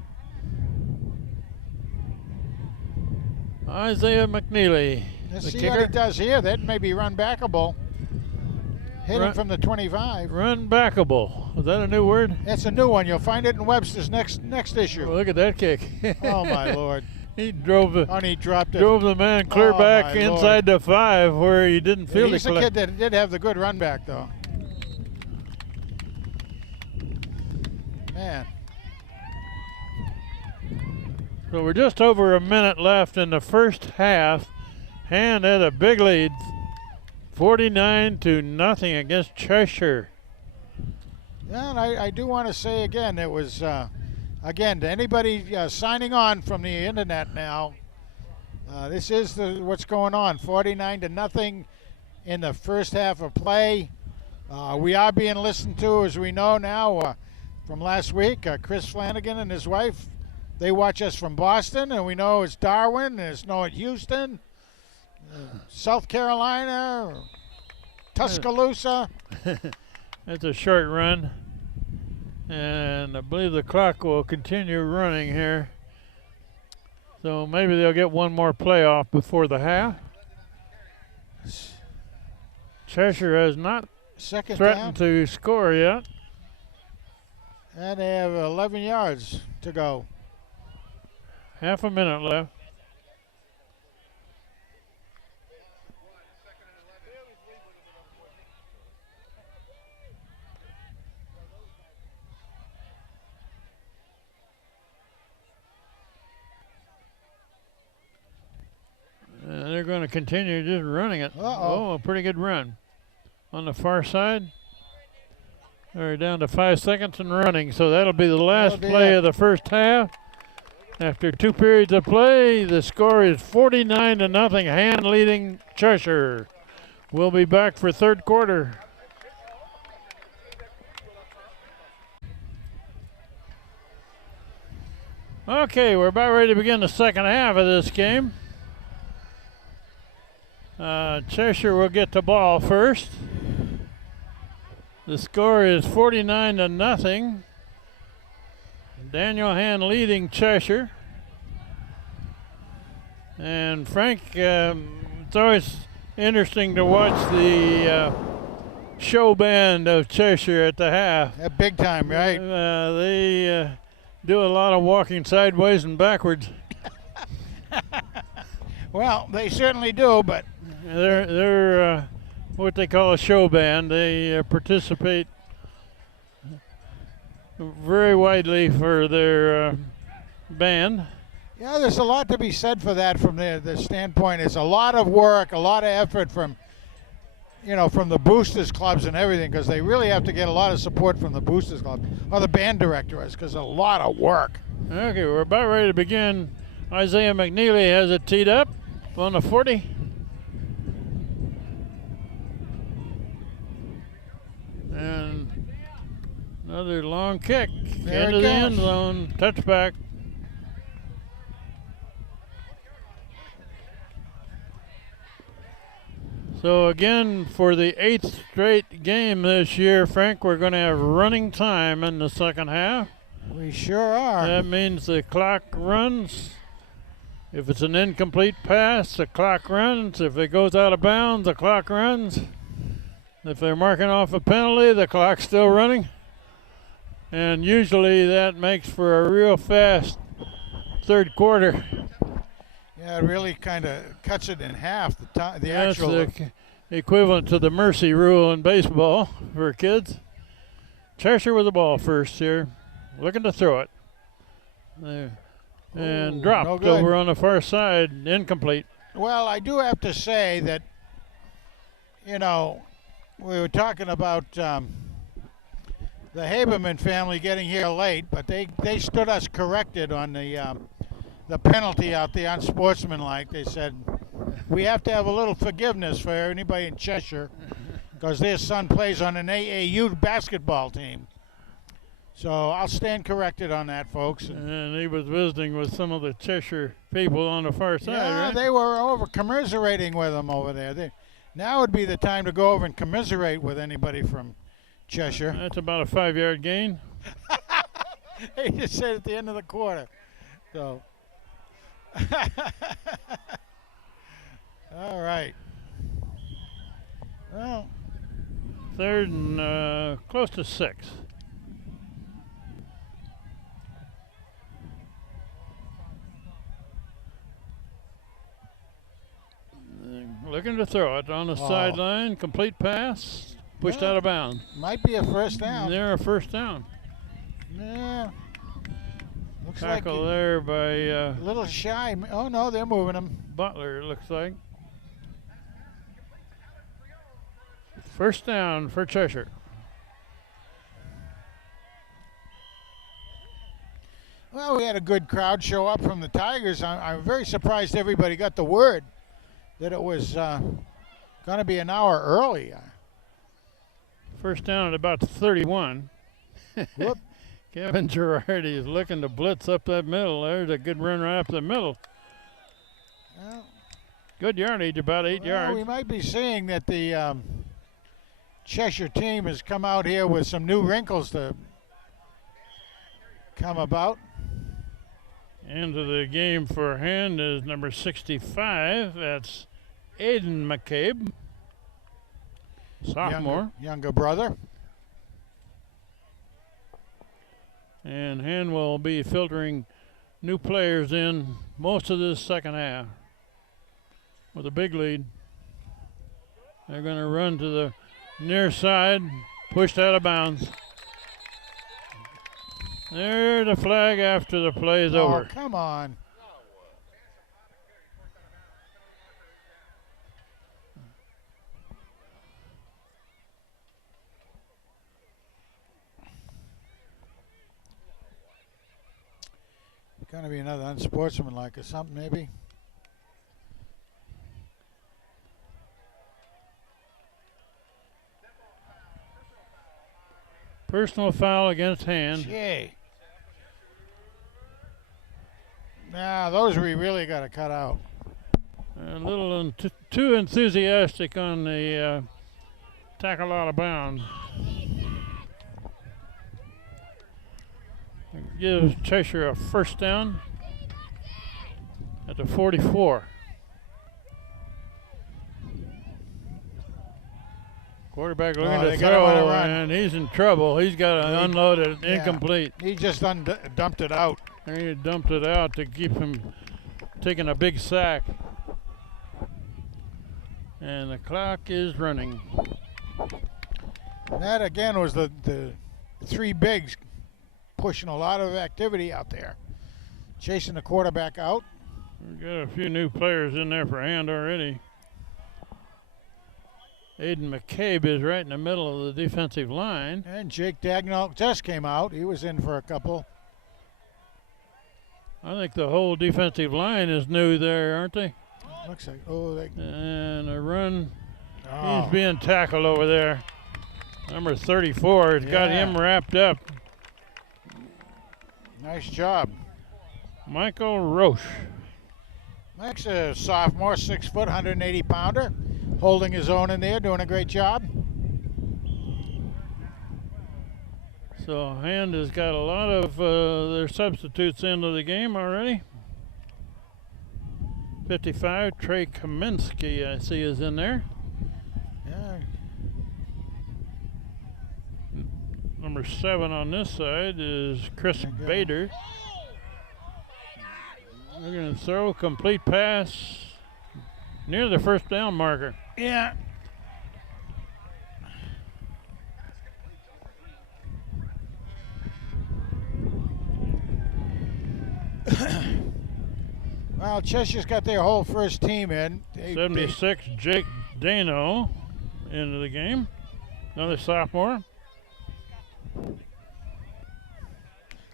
Isaiah McNeely. Let's the see kicker. what he does here. That may be run backable. Hitting Run- from the 25. Run backable. Is that a new word? That's a new one. You'll find it in Webster's next issue. Well, look at that kick. Oh, my Lord. He drove the And he dropped it. the man clear Oh, back my inside the 5 where he didn't feel He's it. a kid that did have the good run back, though. Man. So we're just over a minute left in the first half. Hand had a big lead, 49-0 against Cheshire. Yeah, and I do want to say again, it was, again, to anybody signing on from the internet now, this is what's going on. 49-0 in the first half of play. We are being listened to, as we know now. from last week. Chris Flanagan and his wife, they watch us from Boston, and we know it's Darwin, and it's know at Houston, South Carolina, Tuscaloosa. That's a short run. And I believe the clock will continue running here. So maybe they'll get one more playoff before the half. Cheshire has not Second threatened down, to score yet. and they have 11 yards to go. Half a minute left. They're going to continue just running it. Uh-oh. Oh, a pretty good run. On the far side, they're down to 5 seconds and running. So that'll be the last That'll be play it. of the first half. After 2 periods of play, the score is 49-0, hand leading Cheshire. We'll be back for third quarter. Okay, we're about ready to begin the second half of this game. Cheshire will get the ball first. The score is 49-0. Daniel Hand leading Cheshire. And Frank, it's always interesting to watch the show band of Cheshire at the half. Big time, right? They do a lot of walking sideways and backwards. Well, they certainly do, but They're what they call a show band. They participate very widely for their band. yeah, there's a lot to be said for that from the standpoint. It's a lot of work, a lot of effort from, from the boosters clubs and everything, because they really have to get a lot of support from the boosters club or the band directors, because a lot of work. Okay, we're about ready to begin. Isaiah McNeely has it teed up on the 40. And another long kick There into it the goes. end zone. Touchback. So again, for the 8th straight game this year, Frank, we're going to have running time in the second half. We sure are. That means the clock runs. If it's an incomplete pass, the clock runs. If it goes out of bounds, the clock runs. If they're marking off a penalty, the clock's still running. And usually that makes for a real fast third quarter. Yeah, it really kind of cuts it in half. The That's actual. the equivalent to the mercy rule in baseball for kids. Cheshire with the ball first here. Looking to throw it. There. And Ooh, dropped no good. over on the far side. Incomplete. Well, I do have to say that, we were talking about the Haberman family getting here late, but they stood us corrected on the penalty out there, unsportsmanlike. They said we have to have a little forgiveness for anybody in Cheshire because their son plays on an AAU basketball team. So I'll stand corrected on that, folks. And he was visiting with some of the Cheshire people on the far side, Yeah, right? they were over commiserating with them over there. Now would be the time to go over and commiserate with anybody from Cheshire. That's about a 5-yard gain. He just said at the end of the quarter. So, all right. Well, Third and close to 6. Looking to throw it on the Oh. sideline. Complete pass. Pushed Yeah. out of bounds. might be a first down. They're a first down. Yeah. Looks Tackle like there by a little shy. Oh no, they're moving him. Butler, it looks like. First down for Cheshire. Well, we had a good crowd show up from the Tigers. I'm very surprised everybody got the word that it was going to be an hour early. First down at about 31. Whoop. Kevin Girardi is looking to blitz up that middle. There's a good run right up the middle. Well, good yardage, about 8 yards. We might be seeing that the Cheshire team has come out here with some new wrinkles to come about. Into the game for hand is number 65. That's Aiden McCabe, sophomore. Younger brother. And hand will be filtering new players in most of this second half with a big lead. They're going to run to the near side, pushed out of bounds. There's the flag after the play is over. Come on. Going to be another unsportsmanlike or something, maybe. Personal foul against hand. Gee. Nah, those we really got to cut out. A little too enthusiastic on the tackle out of bounds. Gives Cheshire a first down at the 44. Quarterback looking to throw, and he's in trouble. He's got to unload it, incomplete. He just dumped it out. He dumped it out to keep him taking a big sack. And the clock is running. That again was the three bigs pushing a lot of activity out there. Chasing the quarterback out. We've got a few new players in there for hand already. Aiden McCabe is right in the middle of the defensive line. And Jake Dagnall just came out. He was in for a couple. I think the whole defensive line is new there, aren't they? Looks like, and a run. He's being tackled over there. Number 34 has got him wrapped up. Nice job. Michael Roche. Mike's a sophomore, 6 foot, 180 pounder. Holding his own in there, doing a great job. So hand has got a lot of their substitutes into the game already. 55, Trey Kaminsky, I see, is in there. Yeah. Number 7 on this side is Chris Bader. They're going to throw a complete pass near the first down marker. Yeah. Well, Cheshire's got their whole first team in. 76, Jake Dano into the game. Another sophomore.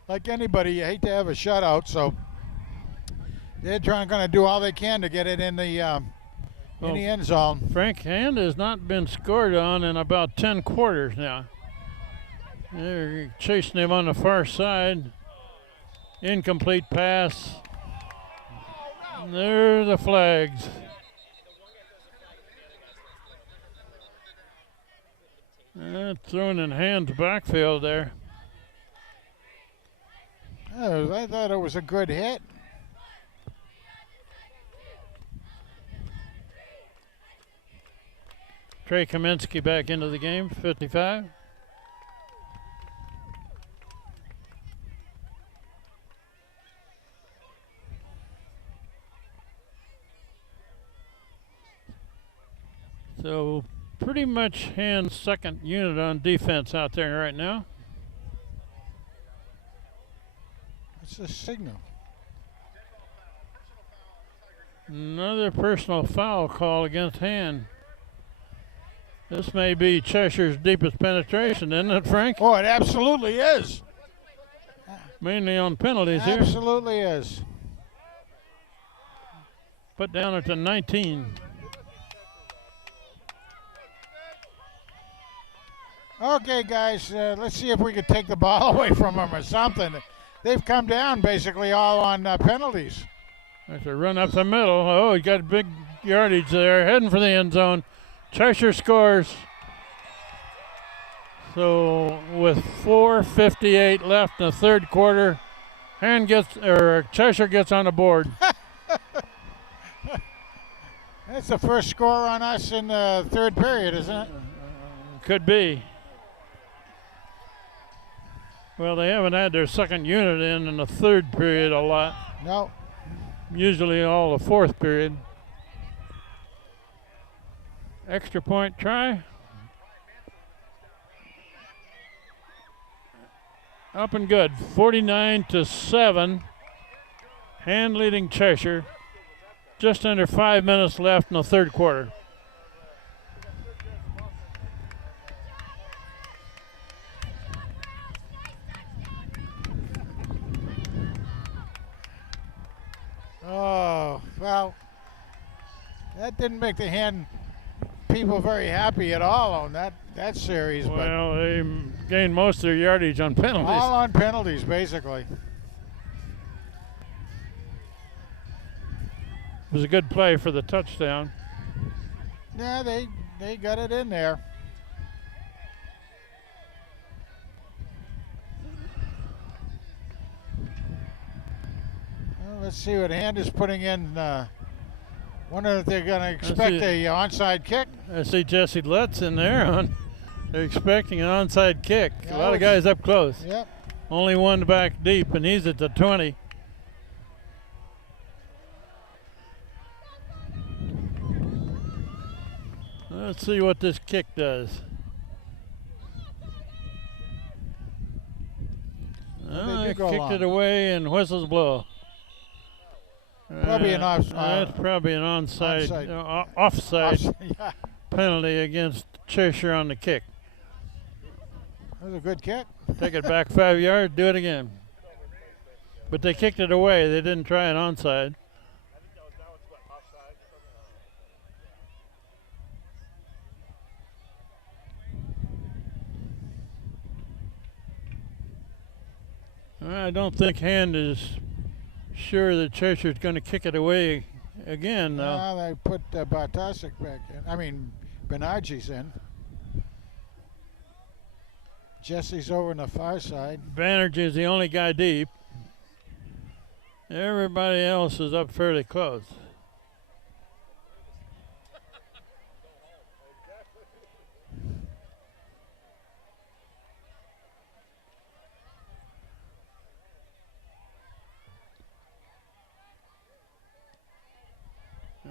Like anybody, you hate to have a shutout, so they're going to do all they can to get it in the end zone. Frank Hand has not been scored on in about 10 quarters now. They're chasing him on the far side. Incomplete pass. There are the flags. Thrown in Hand's backfield there. Oh, I thought it was a good hit. Trey Kaminsky back into the game, 55. So pretty much Hand's second unit on defense out there right now. It's a signal. Another personal foul call against Hand. This may be Cheshire's deepest penetration, isn't it, Frank? Oh, it absolutely is. Mainly on penalties here. Absolutely is. Put down at the 19. Okay, guys, let's see if we can take the ball away from them or something. They've come down basically all on penalties. There's a run up the middle. Oh, he got big yardage there, heading for the end zone. Cheshire scores. So with 4:58 left in the third quarter, Cheshire gets on the board. That's the first score on us in the third period, isn't it? Could be. Well, they haven't had their second unit in the third period a lot. No. Usually all the fourth period. Extra point try. Up and good. 49-7. Hand leading Cheshire. Just under 5 minutes left in the third quarter. Oh, well, that didn't make the hand people very happy at all on that series. Well, they gained most of their yardage on But penalties. all on penalties, basically. It was a good play for the touchdown. Yeah, they got it in there. Well, let's see what Hand is putting in. Wonder if they're going to expect a onside kick. I see Jesse Lutz in there. They're expecting an onside kick. Yeah, A lot of guys up close. Yep. Only one back deep, and he's at the 20. Let's see what this kick does. Well, they do go kicked long. it away, and whistles blow. Probably an That's probably an offside Yeah, penalty against Cheshire on the kick. that was a good kick. Take it back 5 yards, do it again. But they kicked it away. They didn't try an onside. I don't think Hand is sure that Cheshire's going to kick it away again, though. Now they put Bartosik back in. I mean, Benarji's in. Jesse's over on the far side. Banerjee is the only guy deep. Everybody else is up fairly close.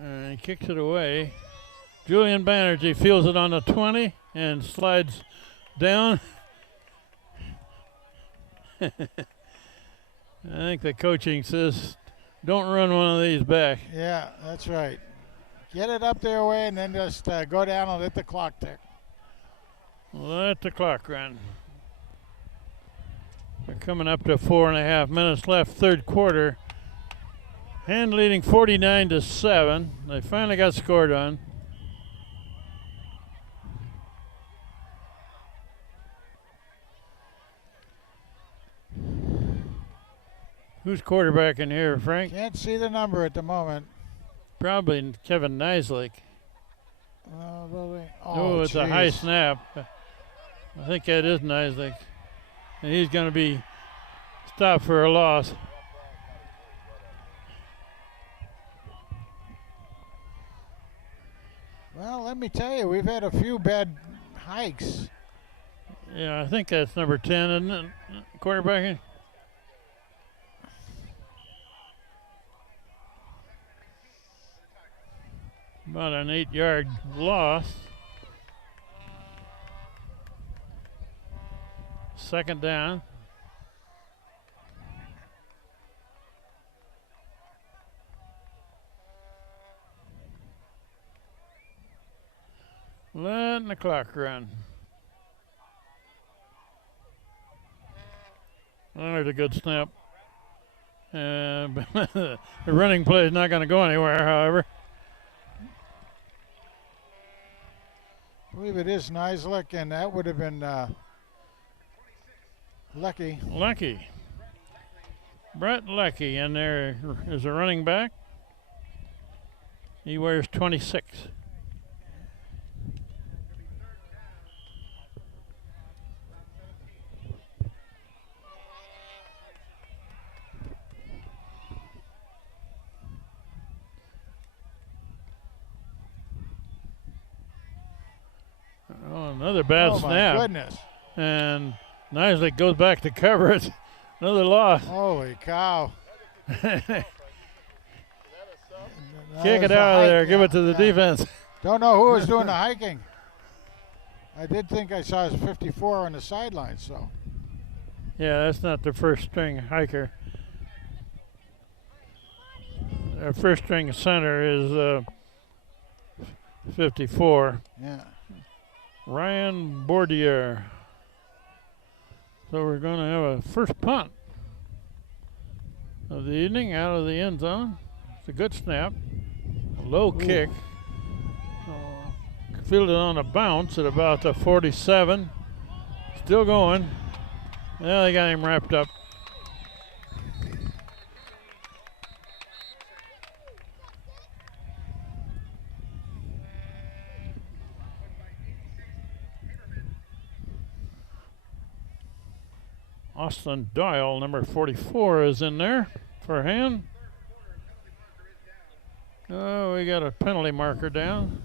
And he kicks it away. Julian Banerjee feels it on the 20 and slides down. I think the coaching says, don't run one of these back. Yeah, that's right. Get it up their way and then just go down and let the clock tick. Let the clock run. We're coming up to 4.5 minutes left, third quarter. Hand leading 49-7. They finally got scored on. Who's quarterback in here, Frank? Can't see the number at the moment. Probably Kevin Nislake. Oh, it's a high jeez. snap. I think that is Nislake. And he's going to be stopped for a loss. Well, let me tell you, we've had a few bad hikes. Yeah, I think that's number 10, isn't it? Quarterback. About an 8-yard loss. Second down. Letting the clock run. Well, there's a good snap. The running play is not going to go anywhere, however. I believe it is Nislik, and that would have been Lecky. Lecky. Brett Lecky in there is a running back. He wears 26. Oh, another bad snap. Oh, my goodness. And Nislik goes back to cover it. Another loss. Holy cow. Kick it out of there. Give it to the defense. Don't know who was doing the hiking. I did think I saw his 54 on the sideline, so. Yeah, that's not the first string hiker. Our first string center is 54. Yeah. Ryan Bordier. So we're going to have a first punt of the evening out of the end zone. It's a good snap. A low kick. Fielded on a bounce at about the 47. Still going. Yeah, they got him wrapped up. Austin Doyle, number 44, is in there for hand. Oh, we got a penalty marker down.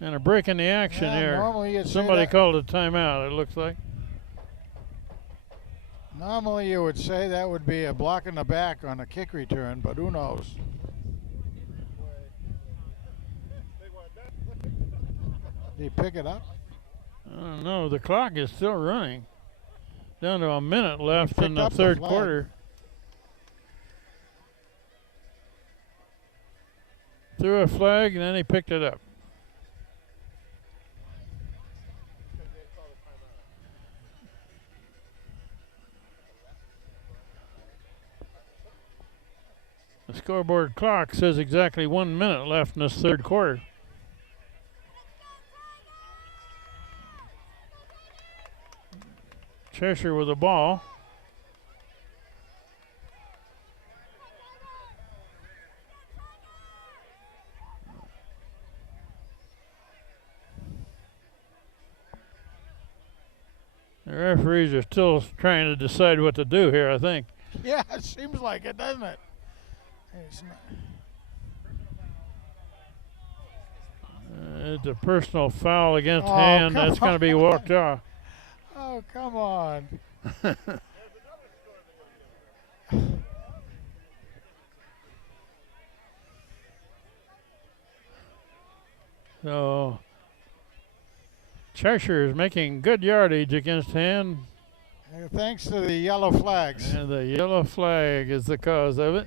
And a break in the action here. Normally you'd say Somebody that- called a timeout, it looks like. Normally you would say that would be a block in the back on a kick return, but who knows? Did he pick it up? I don't know. The clock is still running. Down to a minute left in picked the up the third flag. quarter. Threw a flag and then he picked it up. The scoreboard clock says exactly 1 minute left in this third quarter. Cheshire with the ball. The referees are still trying to decide what to do here, I think. Yeah, it seems like it, doesn't it? It's not- It's a personal foul against Oh, hand. come That's going to be on. walked off. Oh, come on. So Cheshire is making good yardage against hand, Thanks to the yellow flags. and the yellow flag is the cause of it.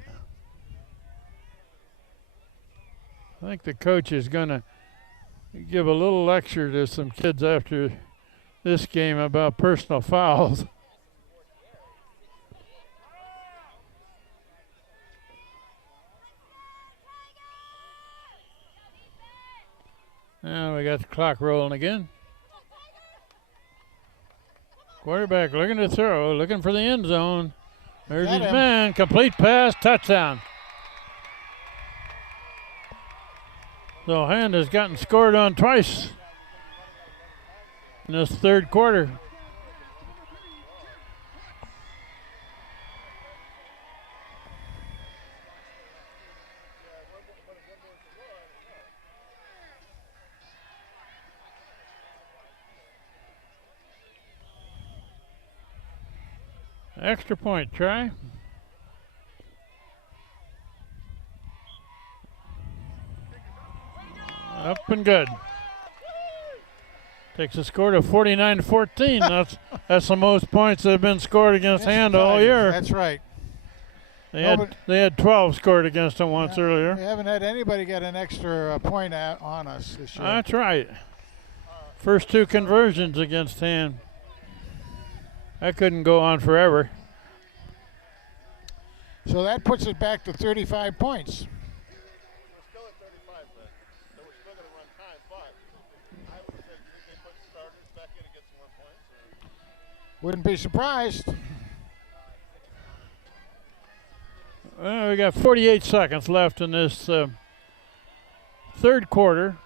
I think the coach is going to give a little lecture to some kids after this game about personal fouls. Now we got the clock rolling again. Quarterback looking to throw, looking for the end zone. There's Got his him. man, complete pass, touchdown. So Hand has gotten scored on twice in this third quarter. Extra point try. Up and good. Takes a score to 49-14. That's the most points that have been scored against Hand all year. That's right. They had 12 scored against them once We earlier. haven't had anybody get an extra point on us this year. That's right. First two conversions against Hand. That couldn't go on forever. So that puts it back to 35 points. Wouldn't be surprised. Well, we got 48 seconds left in this third quarter.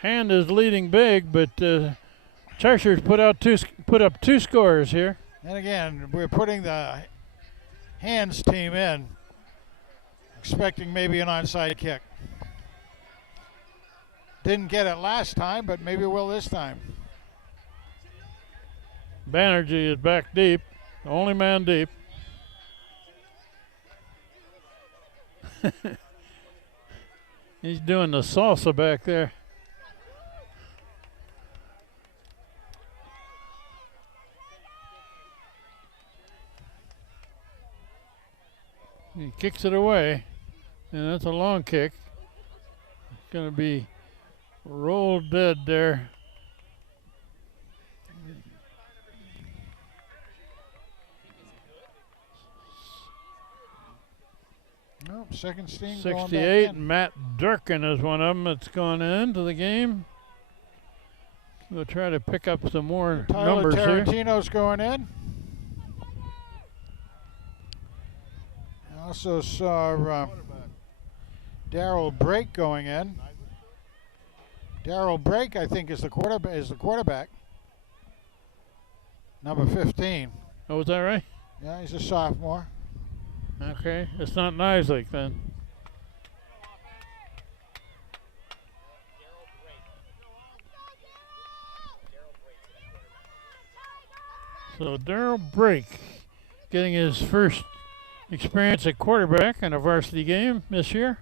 Hand is leading big, but Cheshire's put up two scores here. And again, we're putting the hands team in, expecting maybe an onside kick. Didn't get it last time, but maybe will this time. Banerjee is back deep, the only man deep. He's doing the salsa back there. He kicks it away, and that's a long kick. It's going to be rolled dead there. Nope, second steam going back 68, in. Matt Durkin is one of them that's gone into the game. We'll try to pick up some more Tyler numbers here. Tarantino's going in. I also saw Darrell Brake going in. Darrell Brake, I think, is the quarterback. Number 15. Oh, is that right? Yeah, he's a sophomore. Okay, it's not Nisley then. So Darrell Brake getting his first experience at quarterback in a varsity game this year.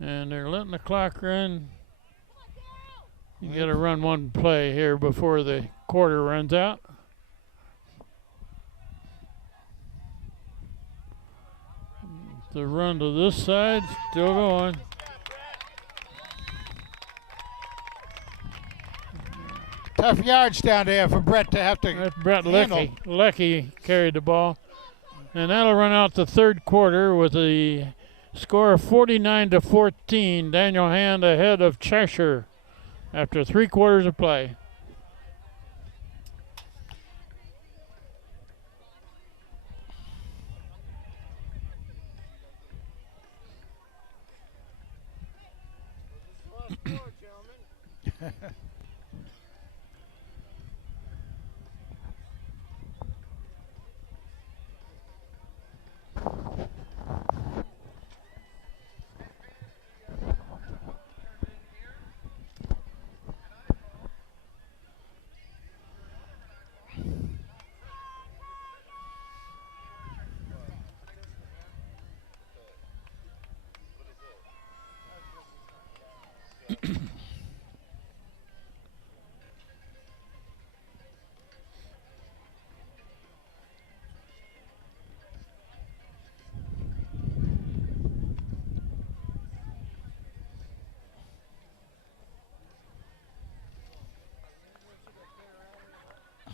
And they're letting the clock run. You got to run one play here before the quarter runs out. The run to this side, still going. Tough yards down there for Brett to have to That's Brett handle. Leckie. Leckie carried the ball. And that'll run out the third quarter with a score of 49-14. Daniel Hand ahead of Cheshire after 3 quarters of play.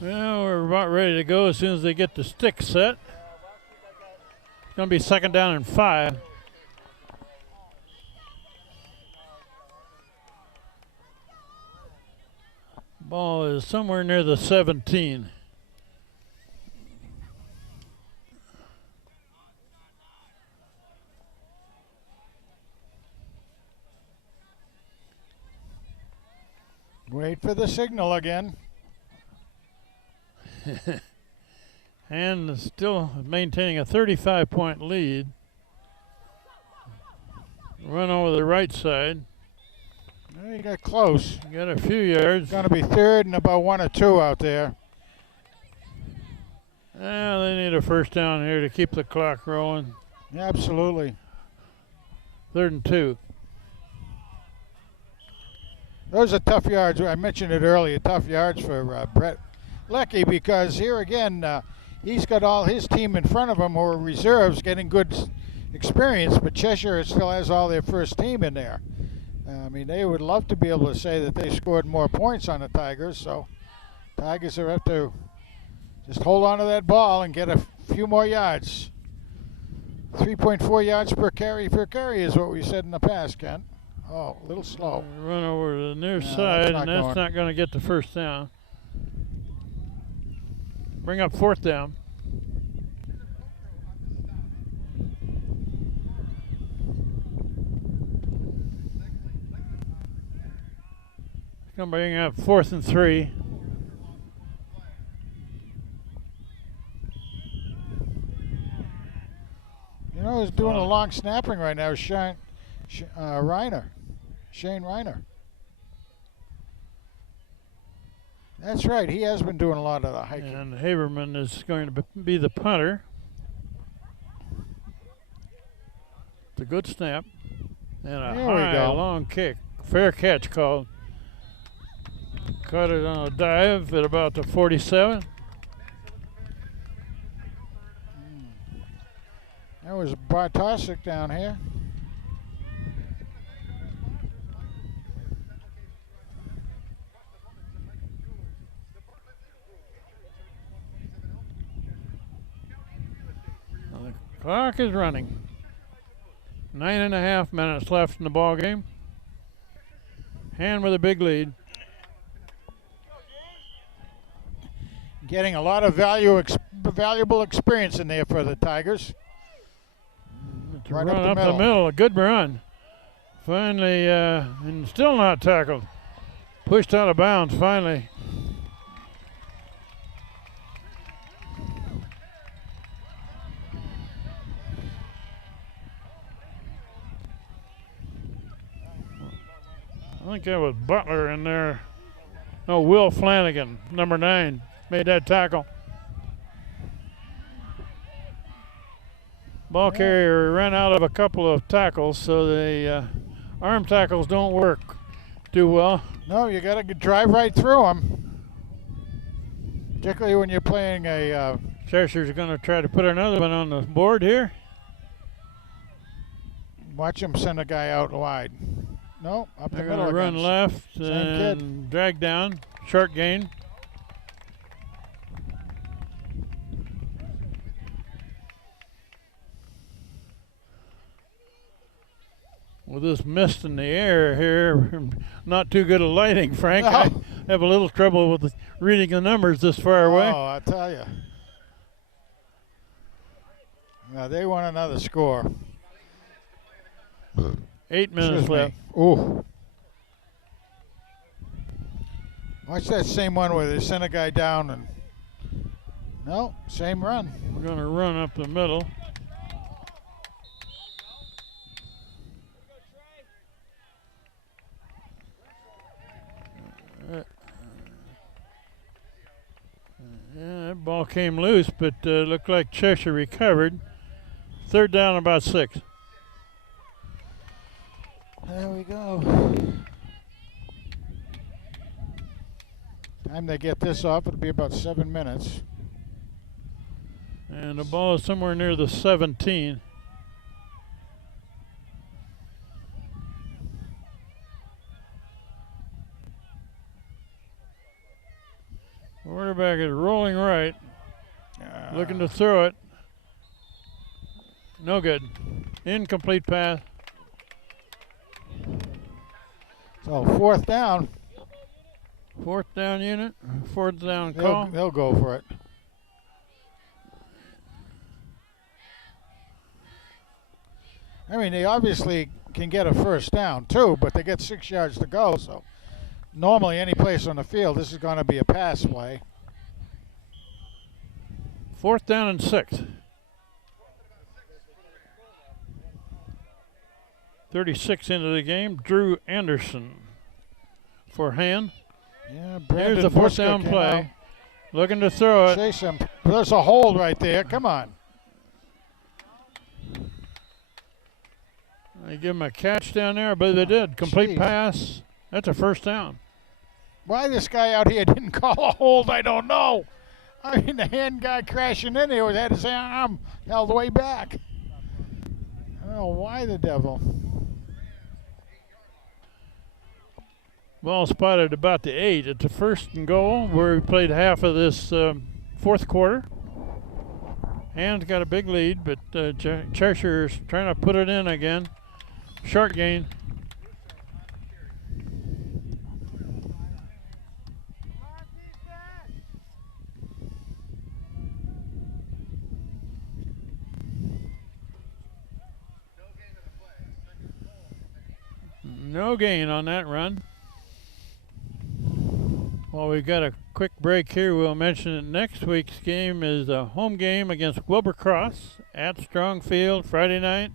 Well, we're about ready to go as soon as they get the stick set. It's going to be 2nd down and 5. Ball is somewhere near the 17. Wait for the signal again. And still maintaining a 35-point lead. Run over the right side. Well, you got close. Got a few yards. Going to be 3rd and about 1 or 2 out there. They need a first down here to keep the clock rolling. Yeah, absolutely. 3rd and 2. Those are tough yards. I mentioned it earlier. Tough yards for Brett Leckie, because here again, he's got all his team in front of him who are reserves getting good experience, but Cheshire still has all their first team in there. I mean, they would love to be able to say that they scored more points on the Tigers, so Tigers are have to just hold on to that ball and get a few more yards. 3.4 yards per carry is what we said in the past, Ken. Oh, a little slow. Run over to the near No, side, that's and not that's not going to get the first down. Bring up fourth down. Going to bring up 4th and 3. You know who's doing a long snapping right now is Shane Reiner. Shane Reiner. That's right. He has been doing a lot of the hiking. And Haberman is going to be the punter. It's a good snap. And a There we high, go. long kick. Fair catch called. Caught it on a dive at about the 47. That was Bartosik down here. The clock is running. 9.5 minutes left in the ball game. Hand with a big lead. Getting a lot of valuable experience in there for the Tigers. To Right run up the middle. middle. A good run. Finally, and still not tackled. Pushed out of bounds finally. I think that was Butler in there. No, Will Flanagan, number 9, made that tackle. Ball carrier ran out of a couple of tackles, so the arm tackles don't work too well. No, you got to drive right through them. Particularly when you're playing a... Cheshire's going to try to put another one on the board here. watch him send a guy out wide. No, up the They're middle going to run again. left Same and kid. drag down. Short gain. With this mist in the air here, not too good at lighting, Frank. No. I have a little trouble with reading the numbers this far away. Oh, I tell you. Now they want another score. 8 minutes Excuse me. left. Ooh. Watch that same one where they send a guy down and... No, same run. We're going to run up the middle. Yeah, that ball came loose, but looked like Cheshire recovered. Third down, about 6. There we go. Time they get this off, it'll be about 7 minutes. And the ball is somewhere near the 17. Quarterback is rolling right, looking to throw it. No good. Incomplete pass. So fourth down. Fourth down unit. Fourth down call. They'll go for it. I mean, they obviously can get a first down too, but they get 6 yards to go. So normally, any place on the field, this is going to be a pass play. Fourth down and 6. 36 into the game. Drew Anderson for hand. Yeah, Here's the fourth down play. Looking to throw it. Chase him. There's a hold right there. Come on. They give him a catch down there, but they did. Complete Jeez. pass. That's a first down. Why this guy out here didn't call a hold, I don't know. I mean, the hand guy crashing in here had his arm held way back. I don't know why the devil. Ball spotted about the 8 at the first and goal, where we played half of this fourth quarter. Hand's got a big lead, but Cheshire's trying to put it in again. Short gain. No gain on that run. Well, we've got a quick break here. We'll mention that next week's game is a home game against Wilbur Cross at Strong Field Friday night.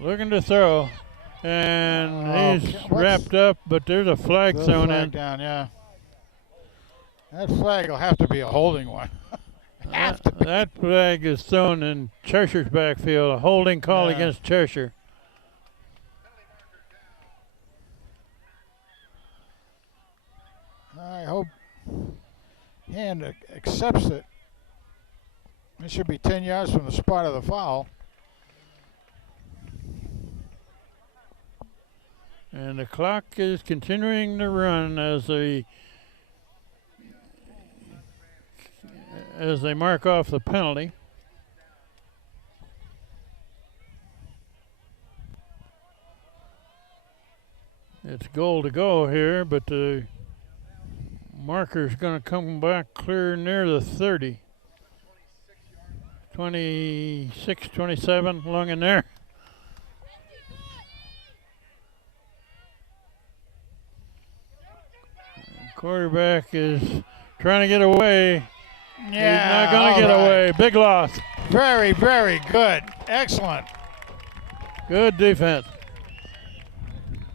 Looking to throw, and he's wrapped up, but there's a flag thrown in. Down, yeah. That flag will have to be a holding one. That flag is thrown in Cheshire's backfield, a holding call against Cheshire. I hope Hand accepts it. It should be 10 yards from the spot of the foul. And the clock is continuing to run as they mark off the penalty. It's goal to go here, but the marker's going to come back clear near the 30. 26, 27, along in there. Quarterback is trying to get away. Yeah, he's not going to get away. Big loss. Very, very good. Excellent. Good defense.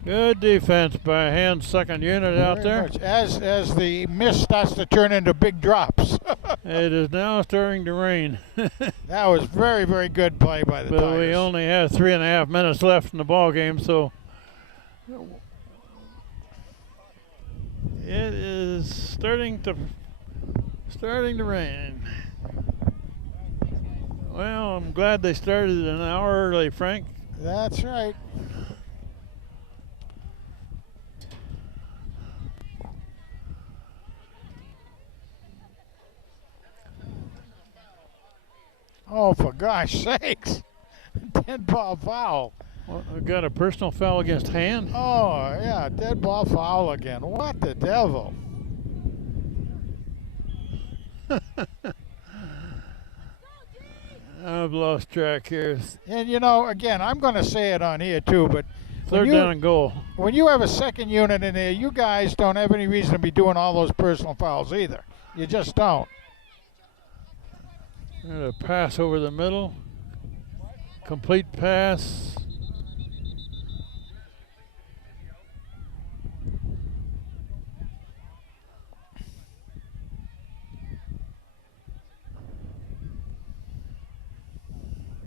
Good defense by Hand's second unit out there. Much. As the mist starts to turn into big drops. It is now starting to rain. That was very, very good play by the Tigers. But we only have 3.5 minutes left in the ball game, so it is starting to rain. Well, I'm glad they started an hour early, Frank. That's right. Oh, for gosh sakes. Dead ball foul. Well, we got a personal foul against Hand. Oh, yeah, dead ball foul again. What the devil? I've lost track here. And, you know, again, I'm going to say it on here, too, but Third down and goal. When you have a second unit in there, you guys don't have any reason to be doing all those personal fouls either. You just don't. And a pass over the middle. Complete pass.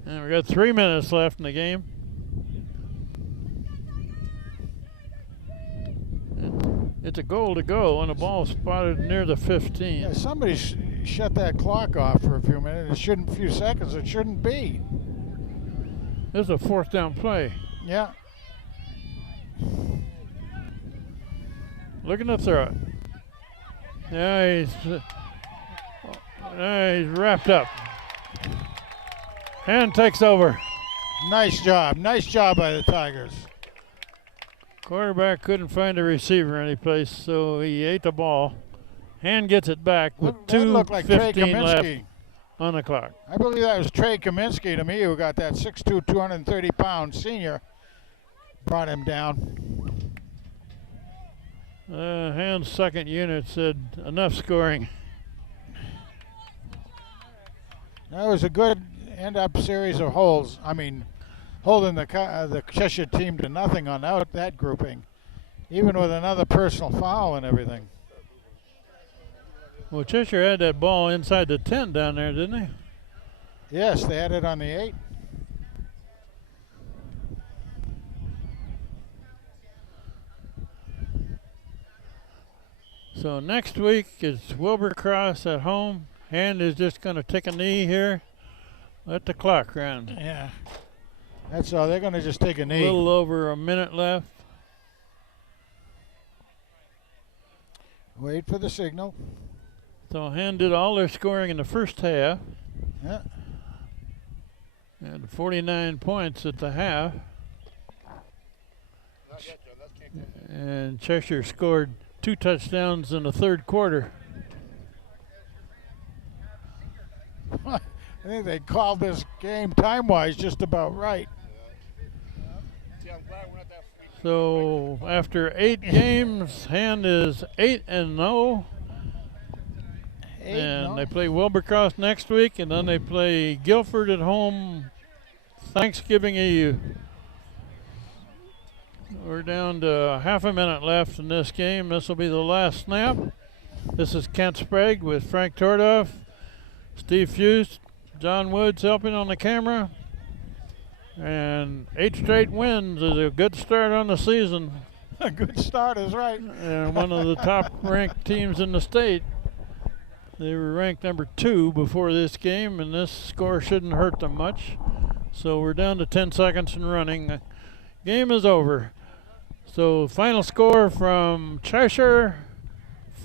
And we got 3 minutes left in the game. It's a goal to go, and the ball spotted near the 15. Yeah, somebody shut that clock off for a few minutes. A few seconds. It shouldn't be. This is a fourth down play. Yeah. Looking to throw it. Yeah, he's wrapped up. And takes over. Nice job. Nice job by the Tigers. Quarterback couldn't find a receiver anyplace, so he ate the ball. Hand gets it back with That looked like Trey 2:15 left Kaminsky. on the clock. I believe that was Trey Kaminsky to me, who got that 6'2", 230-pound senior. Brought him down. Hand's second unit said enough scoring. That was a good end-up series of holds. I mean, holding the Cheshire team to nothing on that grouping, even with another personal foul and everything. Well, Cheshire had that ball inside the 10 down there, didn't they? Yes, they had it on the 8. So next week it's Wilbur Cross at home. Hand is just going to take a knee here. Let the clock run. Yeah. That's all. They're going to just take a knee. A little over a minute left. Wait for the signal. So Hand did all their scoring in the first half. Yeah. And 49 points at the half. And Cheshire scored 2 touchdowns in the third quarter. I think they called this game time-wise just about right. So after 8 games, Hand is 8-0. And they play Wilbercross next week, and then they play Guilford at home Thanksgiving Eve. We're down to half a minute left in this game. This will be the last snap. This is Kent Sprague with Frank Tordoff, Steve Fuse, John Woods helping on the camera. And 8 straight wins is a good start on the season. A good start is right. And one of the top ranked teams in the state. They were ranked number 2 before this game, and this score shouldn't hurt them much. So we're down to 10 seconds and running. Game is over. So final score from Cheshire,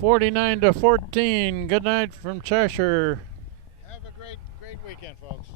49-14. Good night from Cheshire. Have a great weekend, folks.